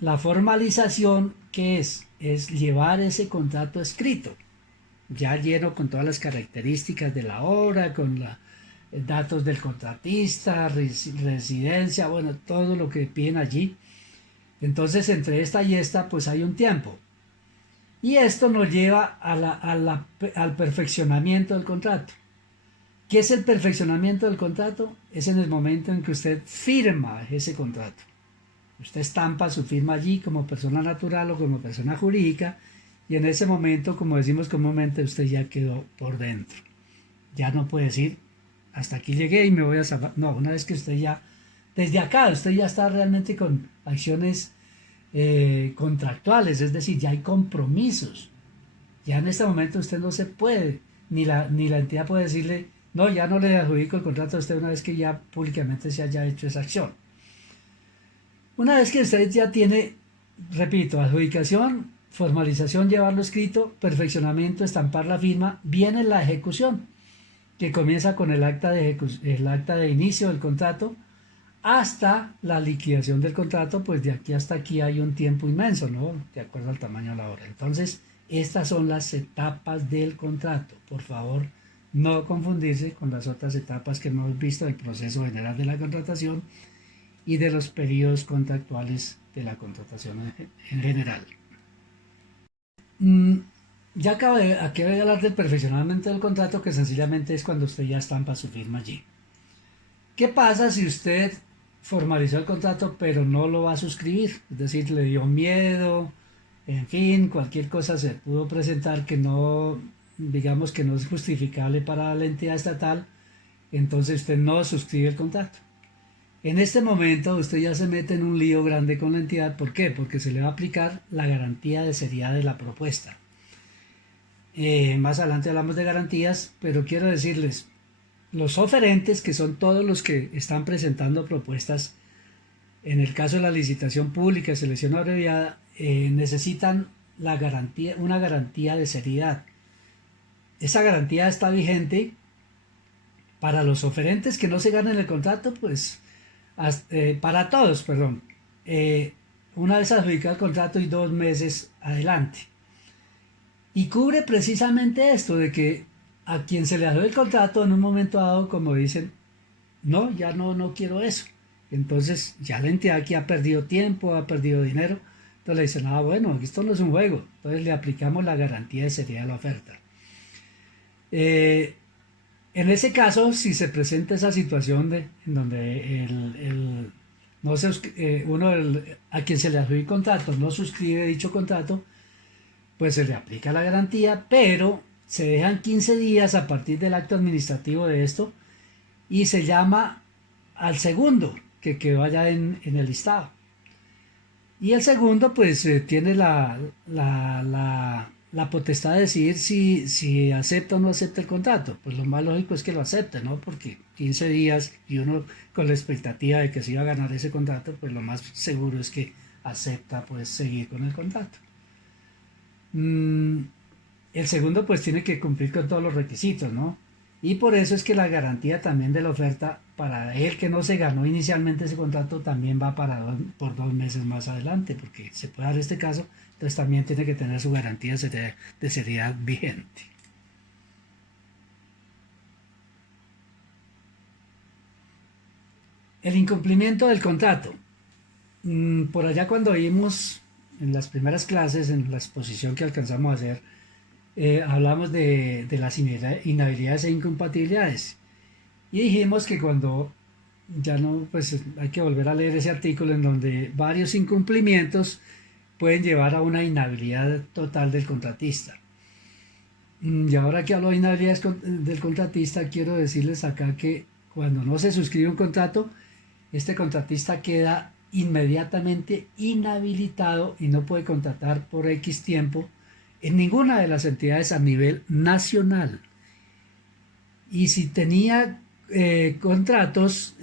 La formalización, ¿qué es? Es llevar ese contrato escrito, ya lleno con todas las características de la obra, con los datos del contratista, residencia, bueno, todo lo que piden allí. Entonces, entre esta y esta, pues hay un tiempo. Y esto nos lleva al perfeccionamiento del contrato. ¿Qué es el perfeccionamiento del contrato? Es en el momento en que usted firma ese contrato. Usted estampa su firma allí como persona natural o como persona jurídica, y en ese momento, como decimos comúnmente, usted ya quedó por dentro. Ya no puede decir, hasta aquí llegué y me voy a salvar. No, una vez que usted ya, desde acá, usted ya está realmente con acciones contractuales, es decir, ya hay compromisos. Ya en este momento usted no se puede, ni la entidad puede decirle, no, ya no le adjudico el contrato a usted una vez que ya públicamente se haya hecho esa acción. Una vez que usted ya tiene, repito, adjudicación, formalización, llevarlo escrito, perfeccionamiento, estampar la firma, viene la ejecución, que comienza con el acta de inicio del contrato hasta la liquidación del contrato. Pues de aquí hasta aquí hay un tiempo inmenso, ¿no? De acuerdo al tamaño de la obra. Entonces, estas son las etapas del contrato. Por favor, no confundirse con las otras etapas que hemos visto del proceso general de la contratación y de los periodos contractuales de la contratación en general. Mm, ya aquí voy a hablar del perfeccionamiento del contrato, que sencillamente es cuando usted ya estampa su firma allí. ¿Qué pasa si usted formalizó el contrato pero no lo va a suscribir? Es decir, le dio miedo, en fin, cualquier cosa se pudo presentar que no, digamos que no es justificable para la entidad estatal, entonces usted no suscribe el contrato. En este momento usted ya se mete en un lío grande con la entidad. ¿Por qué? Porque se le va a aplicar la garantía de seriedad de la propuesta. Más adelante hablamos de garantías, pero quiero decirles, los oferentes, que son todos los que están presentando propuestas, en el caso de la licitación pública y selección abreviada, necesitan una garantía de seriedad. Esa garantía está vigente para los oferentes que no se ganen el contrato, pues para todos, perdón, una vez adjudicado el contrato y 2 meses adelante. Y cubre precisamente esto de que a quien se le adjudica el contrato en un momento dado, como dicen, no, ya no quiero eso. Entonces ya la entidad aquí ha perdido tiempo, ha perdido dinero. Entonces le dicen, bueno, esto no es un juego. Entonces le aplicamos la garantía de seriedad de la oferta. En ese caso, si se presenta esa situación en donde no se, a quien se le adjudica el contrato no suscribe dicho contrato, pues se le aplica la garantía, pero se dejan 15 días a partir del acto administrativo de esto y se llama al segundo que quedó allá en el listado. Y el segundo pues tiene la potestad de decidir si acepta o no acepta el contrato. Pues lo más lógico es que lo acepte, ¿no? Porque 15 días y uno con la expectativa de que se iba a ganar ese contrato, pues lo más seguro es que acepta pues seguir con el contrato. El segundo pues tiene que cumplir con todos los requisitos, ¿no? Y por eso es que la garantía también de la oferta para el que no se ganó inicialmente ese contrato también va por 2 meses más adelante, porque se puede dar este caso, entonces también tiene que tener su garantía de seriedad vigente. El incumplimiento del contrato. Por allá cuando vimos en las primeras clases, en la exposición que alcanzamos a hacer, hablamos de las inhabilidades e incompatibilidades. Y dijimos que cuando ya no, pues hay que volver a leer ese artículo en donde varios incumplimientos pueden llevar a una inhabilidad total del contratista. Y ahora que hablo de inhabilidades del contratista, quiero decirles acá que cuando no se suscribe un contrato, este contratista queda inmediatamente inhabilitado y no puede contratar por X tiempo en ninguna de las entidades a nivel nacional. Y si tenía contratos,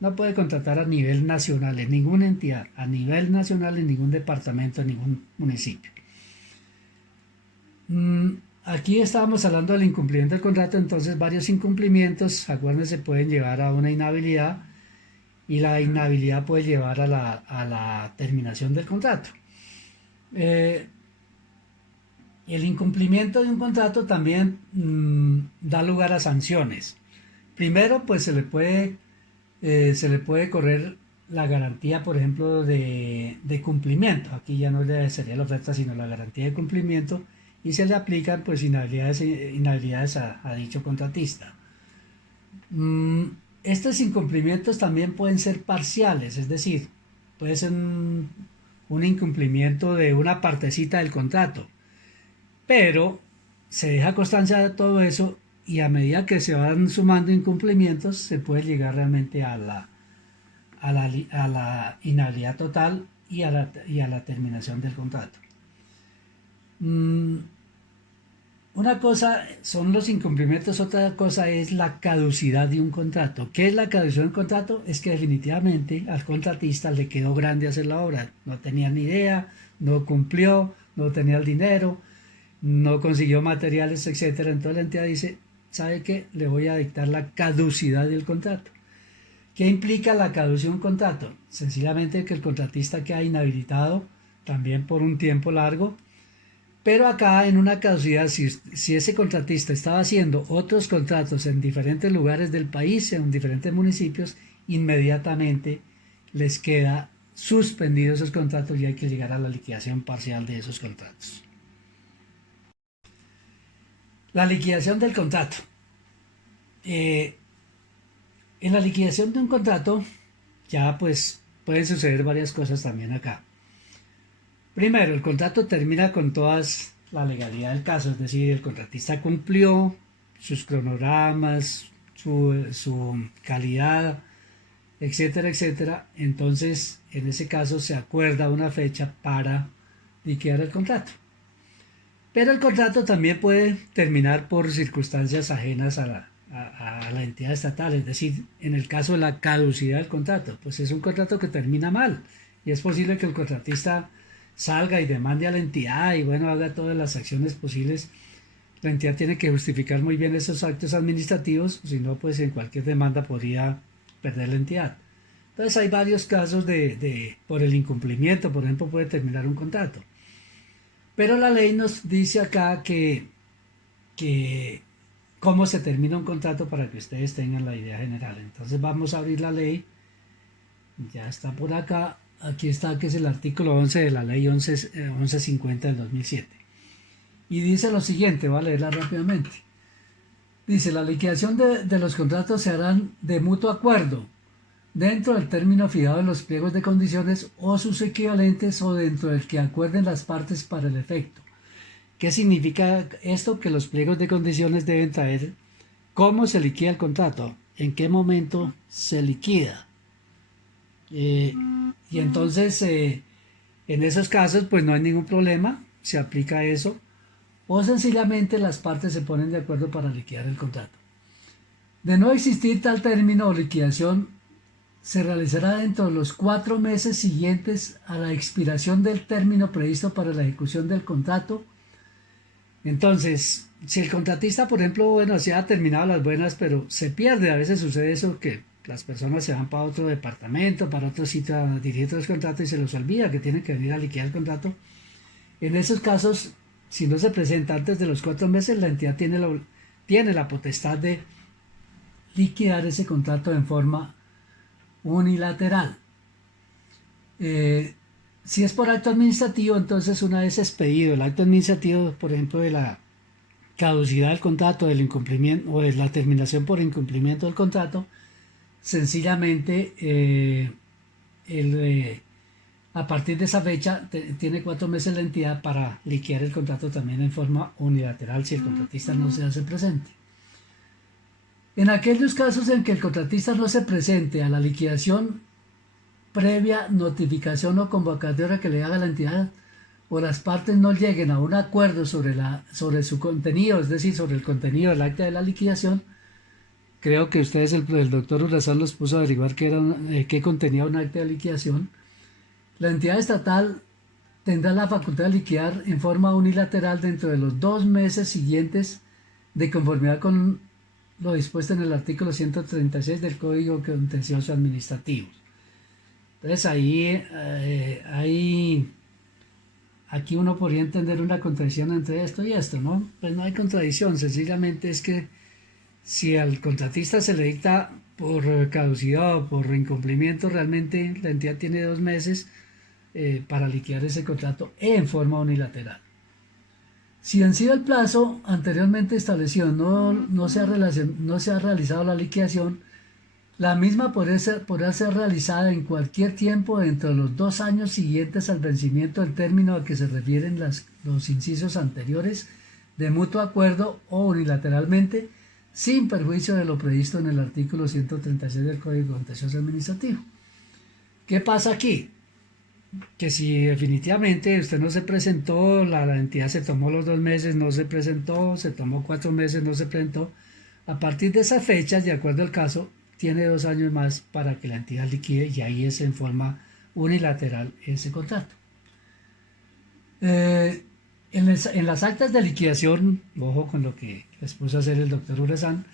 no puede contratar a nivel nacional en ninguna entidad, a nivel nacional en ningún departamento, en ningún municipio. Aquí estábamos hablando del incumplimiento del contrato, entonces varios incumplimientos, acuérdense, pueden llevar a una inhabilidad y la inhabilidad puede llevar a la terminación del contrato. El incumplimiento de un contrato también da lugar a sanciones. Primero, pues se le puede correr la garantía, por ejemplo, de cumplimiento. Aquí ya no sería la oferta, sino la garantía de cumplimiento y se le aplican pues inhabilidades a dicho contratista. Estos incumplimientos también pueden ser parciales, es decir, puede ser un incumplimiento de una partecita del contrato, pero se deja constancia de todo eso y a medida que se van sumando incumplimientos se puede llegar realmente a la inhabilidad total y a la terminación del contrato. Una cosa son los incumplimientos, otra cosa es la caducidad de un contrato. ¿Qué es la caducidad de un contrato? Es que definitivamente al contratista le quedó grande hacer la obra. No tenía ni idea, no cumplió, no tenía el dinero, no consiguió materiales, etcétera. Entonces la entidad dice, ¿sabe qué? Le voy a dictar la caducidad del contrato. ¿Qué implica la caducidad de un contrato? Sencillamente que el contratista queda inhabilitado también por un tiempo largo. Pero acá en una caducidad, si ese contratista estaba haciendo otros contratos en diferentes lugares del país, en diferentes municipios, inmediatamente les queda suspendido esos contratos y hay que llegar a la liquidación parcial de esos contratos. La liquidación del contrato. En la liquidación de un contrato ya pues pueden suceder varias cosas también acá. Primero, el contrato termina con todas la legalidad del caso, es decir, el contratista cumplió sus cronogramas, su calidad, etcétera, etcétera. Entonces, en ese caso se acuerda una fecha para liquidar el contrato. Pero el contrato también puede terminar por circunstancias ajenas a la entidad estatal, es decir, en el caso de la caducidad del contrato, pues es un contrato que termina mal y es posible que el contratista salga y demande a la entidad y bueno, haga todas las acciones posibles. La entidad tiene que justificar muy bien esos actos administrativos, si no, pues en cualquier demanda podría perder la entidad. Entonces hay varios casos por el incumplimiento, por ejemplo, puede terminar un contrato. Pero la ley nos dice acá que cómo se termina un contrato para que ustedes tengan la idea general. Entonces vamos a abrir la ley, ya está por acá. Aquí está, que es el artículo 11 de la ley 1150 del 2007. Y dice lo siguiente, voy a leerla rápidamente. Dice, la liquidación de los contratos se harán de mutuo acuerdo, dentro del término fijado en los pliegos de condiciones o sus equivalentes o dentro del que acuerden las partes para el efecto. ¿Qué significa esto? Que los pliegos de condiciones deben traer cómo se liquida el contrato, en qué momento se liquida. Y entonces, en esos casos, pues no hay ningún problema, se aplica eso, o sencillamente las partes se ponen de acuerdo para liquidar el contrato. De no existir tal término o liquidación, se realizará dentro de los 4 meses siguientes a la expiración del término previsto para la ejecución del contrato. Entonces, si el contratista, por ejemplo, bueno, se ha terminado las buenas, pero se pierde, a veces sucede eso, que las personas se van para otro departamento, para otro sitio a dirigir otros contratos y se les olvida que tienen que venir a liquidar el contrato. En esos casos, si no se presenta antes de los 4 meses, la entidad tiene la potestad de liquidar ese contrato en forma unilateral. Si es por acto administrativo, entonces una vez expedido el acto administrativo, por ejemplo, de la caducidad del contrato, del incumplimiento o de la terminación por incumplimiento del contrato, sencillamente a partir de esa fecha tiene 4 meses la entidad para liquidar el contrato también en forma unilateral si el contratista no se hace presente. En aquellos casos en que el contratista no se presente a la liquidación previa notificación o convocatoria que le haga la entidad o las partes no lleguen a un acuerdo sobre su contenido, es decir, sobre el contenido del acta de la liquidación, creo que ustedes, el doctor Urrazán los puso a averiguar qué contenía un acta de liquidación, la entidad estatal tendrá la facultad de liquidar en forma unilateral dentro de los 2 meses siguientes de conformidad con lo dispuesto en el artículo 136 del Código Contencioso Administrativo. Entonces aquí uno podría entender una contradicción entre esto y esto, ¿no? Pues no hay contradicción, sencillamente es que si al contratista se le dicta por caducidad o por incumplimiento, realmente la entidad tiene 2 meses para liquidar ese contrato en forma unilateral. Si vencido el plazo anteriormente establecido no se ha realizado la liquidación, la misma podrá ser realizada en cualquier tiempo dentro de los 2 años siguientes al vencimiento del término a que se refieren los incisos anteriores de mutuo acuerdo o unilateralmente, sin perjuicio de lo previsto en el artículo 136 del Código Contencioso Administrativo. ¿Qué pasa aquí? Que si definitivamente usted no se presentó, la entidad se tomó los 2 meses, no se presentó, se tomó 4 meses, no se presentó, a partir de esas fechas, de acuerdo al caso, tiene 2 años más para que la entidad liquide y ahí es en forma unilateral ese contrato. En las actas de liquidación, ojo con lo que les puso a hacer el doctor Urezán,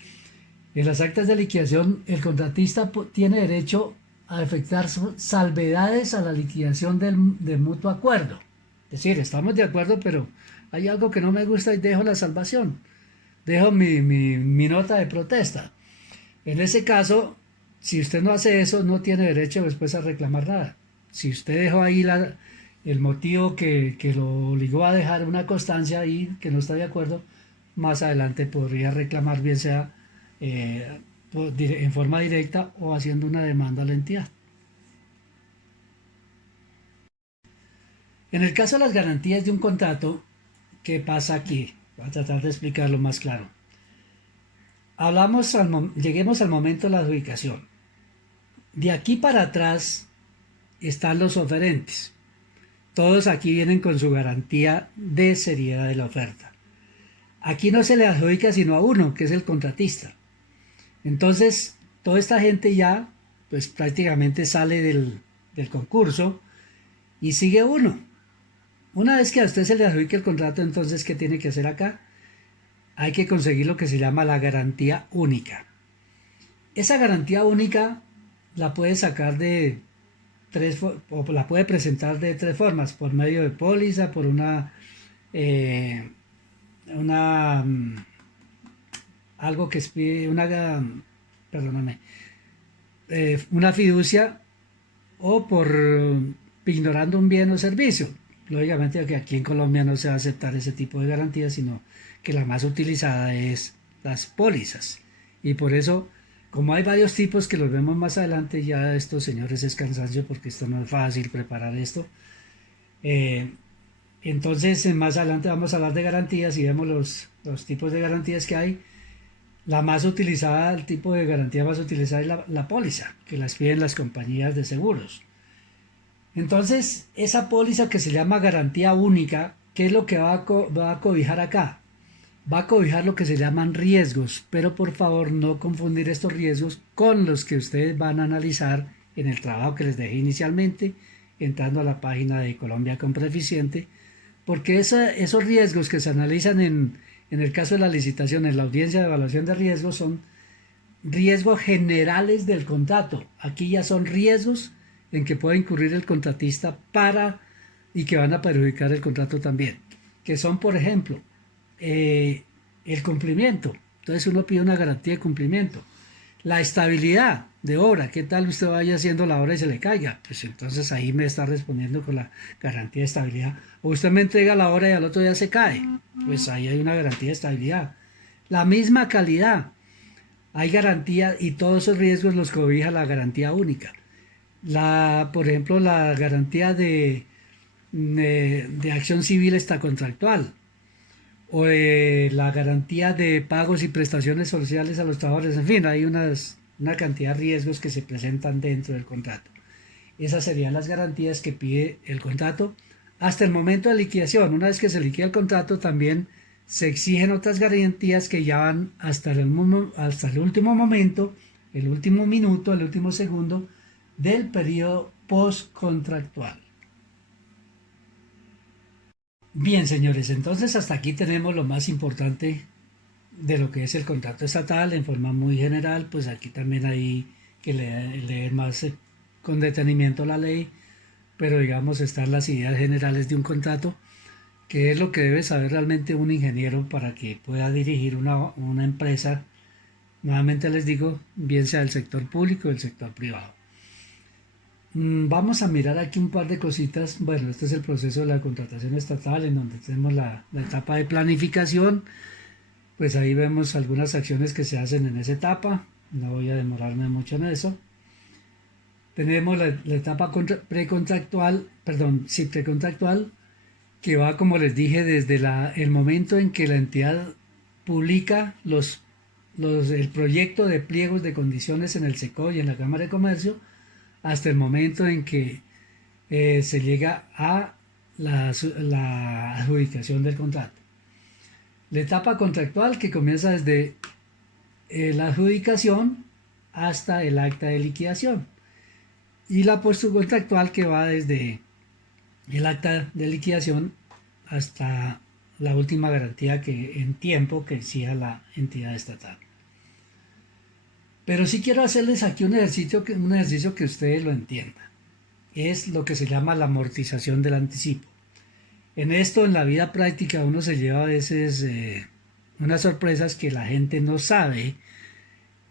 en las actas de liquidación el contratista tiene derecho a efectuar salvedades a la liquidación del mutuo acuerdo. Es decir, estamos de acuerdo, pero hay algo que no me gusta y dejo la salvación. Dejo mi nota de protesta. En ese caso, si usted no hace eso, no tiene derecho después a reclamar nada. Si usted dejó ahí el motivo que lo obligó a dejar una constancia ahí, que no está de acuerdo, más adelante podría reclamar, bien sea en forma directa o haciendo una demanda a la entidad. En el caso de las garantías de un contrato, ¿qué pasa aquí? Voy a tratar de explicarlo más claro. Lleguemos al momento de la adjudicación. De aquí para atrás están los oferentes. Todos aquí vienen con su garantía de seriedad de la oferta. Aquí no se le adjudica sino a uno, que es el contratista. Entonces, toda esta gente ya, pues prácticamente sale del concurso y sigue uno. Una vez que a usted se le adjudique el contrato, entonces, ¿qué tiene que hacer acá? Hay que conseguir lo que se llama la garantía única. Esa garantía única la puede sacar o la puede presentar de 3 formas: por medio de póliza, por algo que expide, perdóname, una fiducia, o por ignorando un bien o servicio. Lógicamente que aquí en Colombia no se va a aceptar ese tipo de garantías, sino que la más utilizada es las pólizas. Y por eso, como hay varios tipos que los vemos más adelante, ya estos señores es cansancio porque esto no es fácil preparar esto. Entonces, más adelante vamos a hablar de garantías y vemos los tipos de garantías que hay. La más utilizada, el tipo de garantía más utilizada es la póliza, que las piden las compañías de seguros. Entonces, esa póliza que se llama garantía única, ¿qué es lo que va a cobijar acá? Va a cobijar lo que se llaman riesgos, pero por favor no confundir estos riesgos con los que ustedes van a analizar en el trabajo que les dejé inicialmente, entrando a la página de Colombia Compra Eficiente, porque esos riesgos que se analizan en el caso de la licitación, en la audiencia de evaluación de riesgos, son riesgos generales del contrato. Aquí ya son riesgos en que puede incurrir el contratista y que van a perjudicar el contrato también, que son, por ejemplo, el cumplimiento. Entonces uno pide una garantía de cumplimiento. La estabilidad de obra, ¿qué tal usted vaya haciendo la obra y se le caiga? Pues entonces ahí me está respondiendo con la garantía de estabilidad. O usted me entrega la obra y al otro día se cae, pues ahí hay una garantía de estabilidad. La misma calidad, hay garantía y todos esos riesgos los cobija la garantía única. Por ejemplo, la garantía de acción civil extracontractual, o la garantía de pagos y prestaciones sociales a los trabajadores. En fin, hay una cantidad de riesgos que se presentan dentro del contrato. Esas serían las garantías que pide el contrato hasta el momento de liquidación. Una vez que se liquida el contrato, también se exigen otras garantías que ya van hasta el último momento, el último minuto, el último segundo del periodo postcontractual. Bien, señores, entonces hasta aquí tenemos lo más importante de lo que es el contrato estatal en forma muy general. Pues aquí también hay que leer más con detenimiento la ley, pero digamos están las ideas generales de un contrato, que es lo que debe saber realmente un ingeniero para que pueda dirigir una empresa Nuevamente les digo, bien sea del sector público o del sector privado. Vamos a mirar aquí un par de cositas. Bueno, este es el proceso de la contratación estatal en donde tenemos la etapa de planificación. Pues ahí vemos algunas acciones que se hacen en esa etapa. No voy a demorarme mucho en eso. Tenemos la etapa precontractual, perdón, sí, precontractual, que va, como les dije, desde el momento en que la entidad publica el proyecto de pliegos de condiciones en el SECO y en la Cámara de Comercio, hasta el momento en que se llega a la adjudicación del contrato. La etapa contractual que comienza desde la adjudicación hasta el acta de liquidación. Y la postcontractual que va desde el acta de liquidación hasta la última garantía que en tiempo que exija la entidad estatal. Pero sí quiero hacerles aquí un ejercicio que ustedes lo entiendan. Es lo que se llama la amortización del anticipo. En esto, en la vida práctica, uno se lleva a veces unas sorpresas que la gente no sabe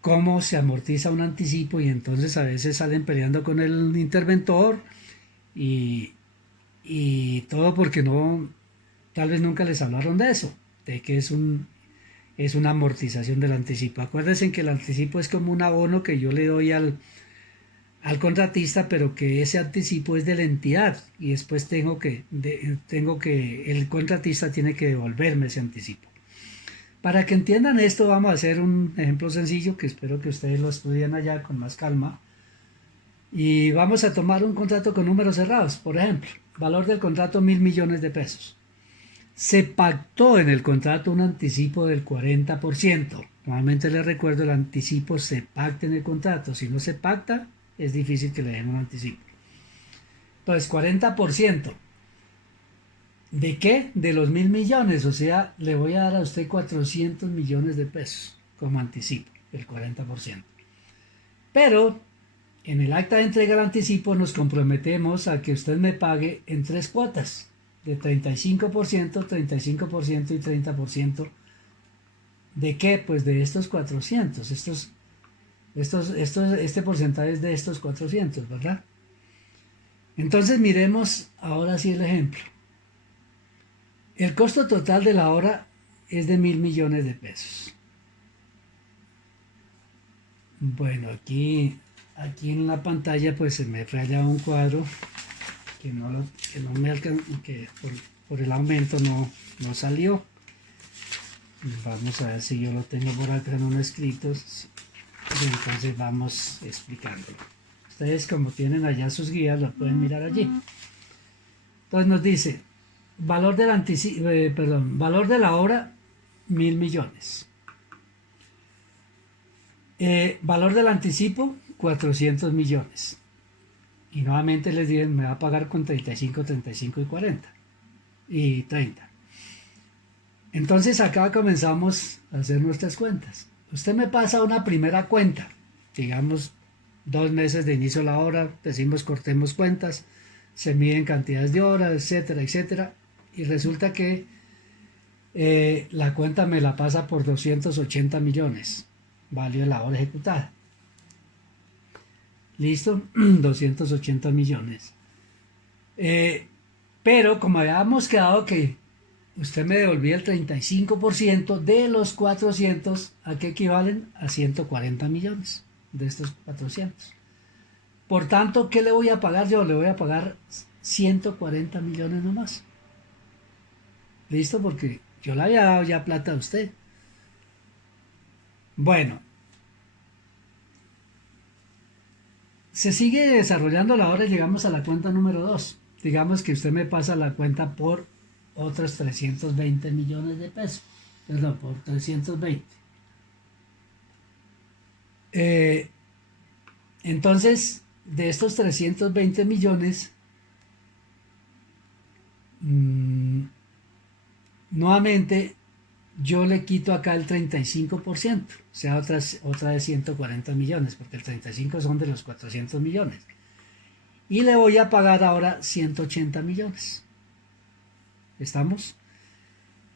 cómo se amortiza un anticipo y entonces a veces salen peleando con el interventor y, y todo porque no, tal vez nunca les hablaron de eso, de que es una amortización del anticipo. Acuérdense que el anticipo es como un abono que yo le doy al contratista, pero que ese anticipo es de la entidad y después el contratista tiene que devolverme ese anticipo. Para que entiendan esto, vamos a hacer un ejemplo sencillo que espero que ustedes lo estudien allá con más calma. Y vamos a tomar un contrato con números cerrados, por ejemplo, valor del contrato 1.000 millones de pesos. Se pactó en el contrato un anticipo del 40%. Normalmente les recuerdo, el anticipo se pacta en el contrato. Si no se pacta, es difícil que le den un anticipo. Entonces, 40%. ¿De qué? De los 1.000 millones. O sea, le voy a dar a usted 400 millones de pesos como anticipo, el 40%. Pero en el acta de entrega del anticipo nos comprometemos a que usted me pague en 3 cuotas de 35%, 35% y 30%. ¿De qué? Pues de estos 400. Este porcentaje es de estos 400, ¿verdad? Entonces miremos ahora sí el ejemplo. El costo total de la obra es de 1.000 millones de pesos. Bueno, aquí en la pantalla pues se me falla un cuadro que no me alcanzó, que por el aumento no salió. Vamos a ver si yo lo tengo por acá en un escrito. Y entonces vamos explicándolo. Ustedes, como tienen allá sus guías, lo pueden mirar allí. Entonces nos dice, valor valor de la obra, 1.000 millones. Valor del anticipo, 400 millones. Y nuevamente les dije, me va a pagar con 35, 35 y 40. Y 30. Entonces acá comenzamos a hacer nuestras cuentas. Usted me pasa una primera cuenta, digamos 2 meses de inicio de la obra, decimos cortemos cuentas, se miden cantidades de horas, etcétera, etcétera, y resulta que la cuenta me la pasa por 280 millones, valió la hora ejecutada. Listo, 280 millones. Pero como habíamos quedado que usted me devolvía el 35% de los 400, ¿a qué equivalen? A 140 millones de estos 400. Por tanto, ¿qué le voy a pagar yo? Le voy a pagar 140 millones nomás. ¿Listo? Porque yo le había dado ya plata a usted. Bueno, se sigue desarrollando la hora y llegamos a la cuenta número 2. Digamos que usted me pasa la cuenta por otros 320 millones de pesos. Perdón, por 320. Entonces, de estos 320 millones, nuevamente yo le quito acá el 35%, o sea, otra de 140 millones, porque el 35 son de los 400 millones. Y le voy a pagar ahora 180 millones. ¿Estamos?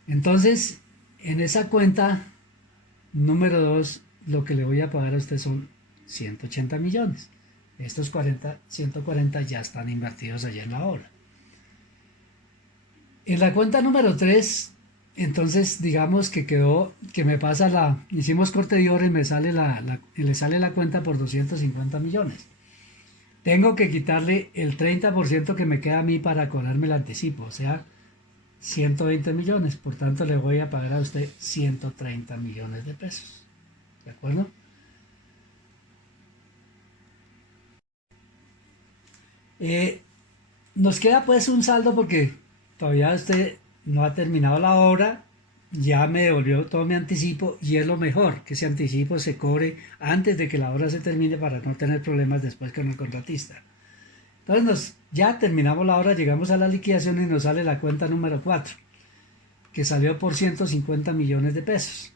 Entonces, en esa cuenta número 2 lo que le voy a pagar a usted son 180 millones. Estos 140 ya están invertidos allá en la obra. En la cuenta número 3, entonces digamos que quedó, que me pasa hicimos corte de obra y me sale le sale la cuenta por 250 millones. Tengo que quitarle el 30% que me queda a mí para cobrarme el anticipo, o sea, 120 millones. Por tanto, le voy a pagar a usted 130 millones de pesos. ¿De acuerdo? Nos queda pues un saldo porque todavía usted no ha terminado la obra, ya me devolvió todo mi anticipo y es lo mejor que ese anticipo se cobre antes de que la obra se termine para no tener problemas después con el contratista. Entonces ya terminamos la obra, llegamos a la liquidación y nos sale la cuenta número 4, que salió por 150 millones de pesos.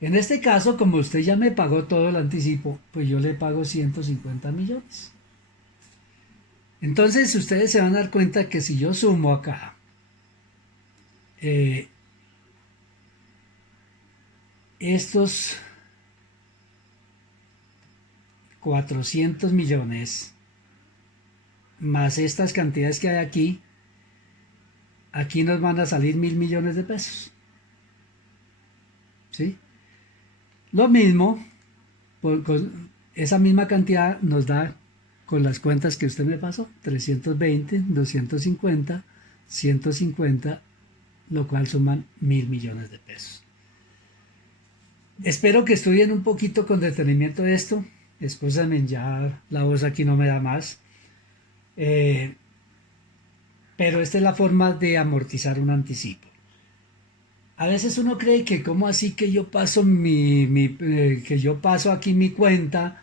En este caso, como usted ya me pagó todo el anticipo, pues yo le pago 150 millones. Entonces ustedes se van a dar cuenta que si yo sumo acá estos 400 millones más estas cantidades que hay aquí, aquí nos van a salir 1.000 millones de pesos. ¿Sí? Lo mismo, con esa misma cantidad nos da con las cuentas que usted me pasó, 320, 250, 150, lo cual suman 1.000 millones de pesos. Espero que estudien un poquito con detenimiento esto. Excúsame, ya la voz aquí no me da más. Pero esta es la forma de amortizar un anticipo. A veces uno cree que cómo así que yo paso que yo paso aquí mi cuenta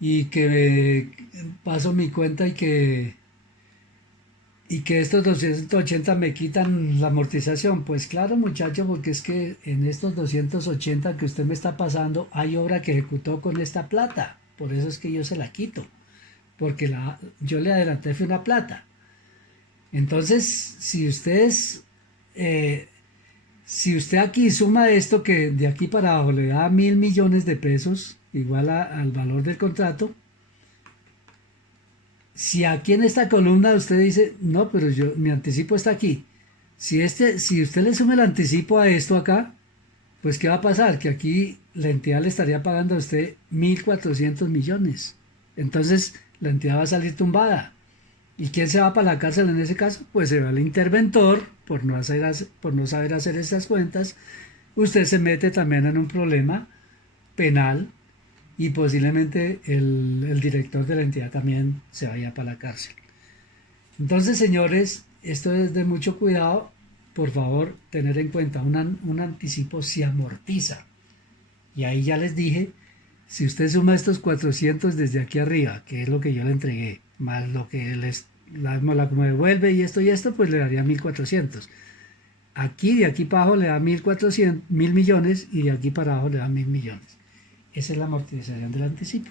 y que paso mi cuenta y que estos 280 me quitan la amortización. Pues claro, muchacho, porque es que en estos 280 que usted me está pasando hay obra que ejecutó con esta plata. Por eso es que yo se la quito, porque yo le adelanté fue una plata. Entonces, si usted aquí suma esto que de aquí para abajo le da 1.000 millones de pesos, igual al valor del contrato, si aquí en esta columna usted dice, no, pero mi anticipo está aquí. Si usted le suma el anticipo a esto acá, pues ¿qué va a pasar? Que aquí la entidad le estaría pagando a usted 1.400 millones. Entonces la entidad va a salir tumbada. ¿Y quién se va para la cárcel en ese caso? Pues se va el interventor por no saber hacer esas cuentas. Usted se mete también en un problema penal y posiblemente el director de la entidad también se vaya para la cárcel. Entonces, señores, esto es de mucho cuidado. Por favor, tener en cuenta, un anticipo se amortiza. Y ahí ya les dije, si usted suma estos 400 desde aquí arriba, que es lo que yo le entregué, más lo que la me devuelve y esto, pues le daría 1.400. Aquí, de aquí para abajo le da 1.400, 1.000 millones y de aquí para abajo le da 1.000 millones. Esa es la amortización del anticipo.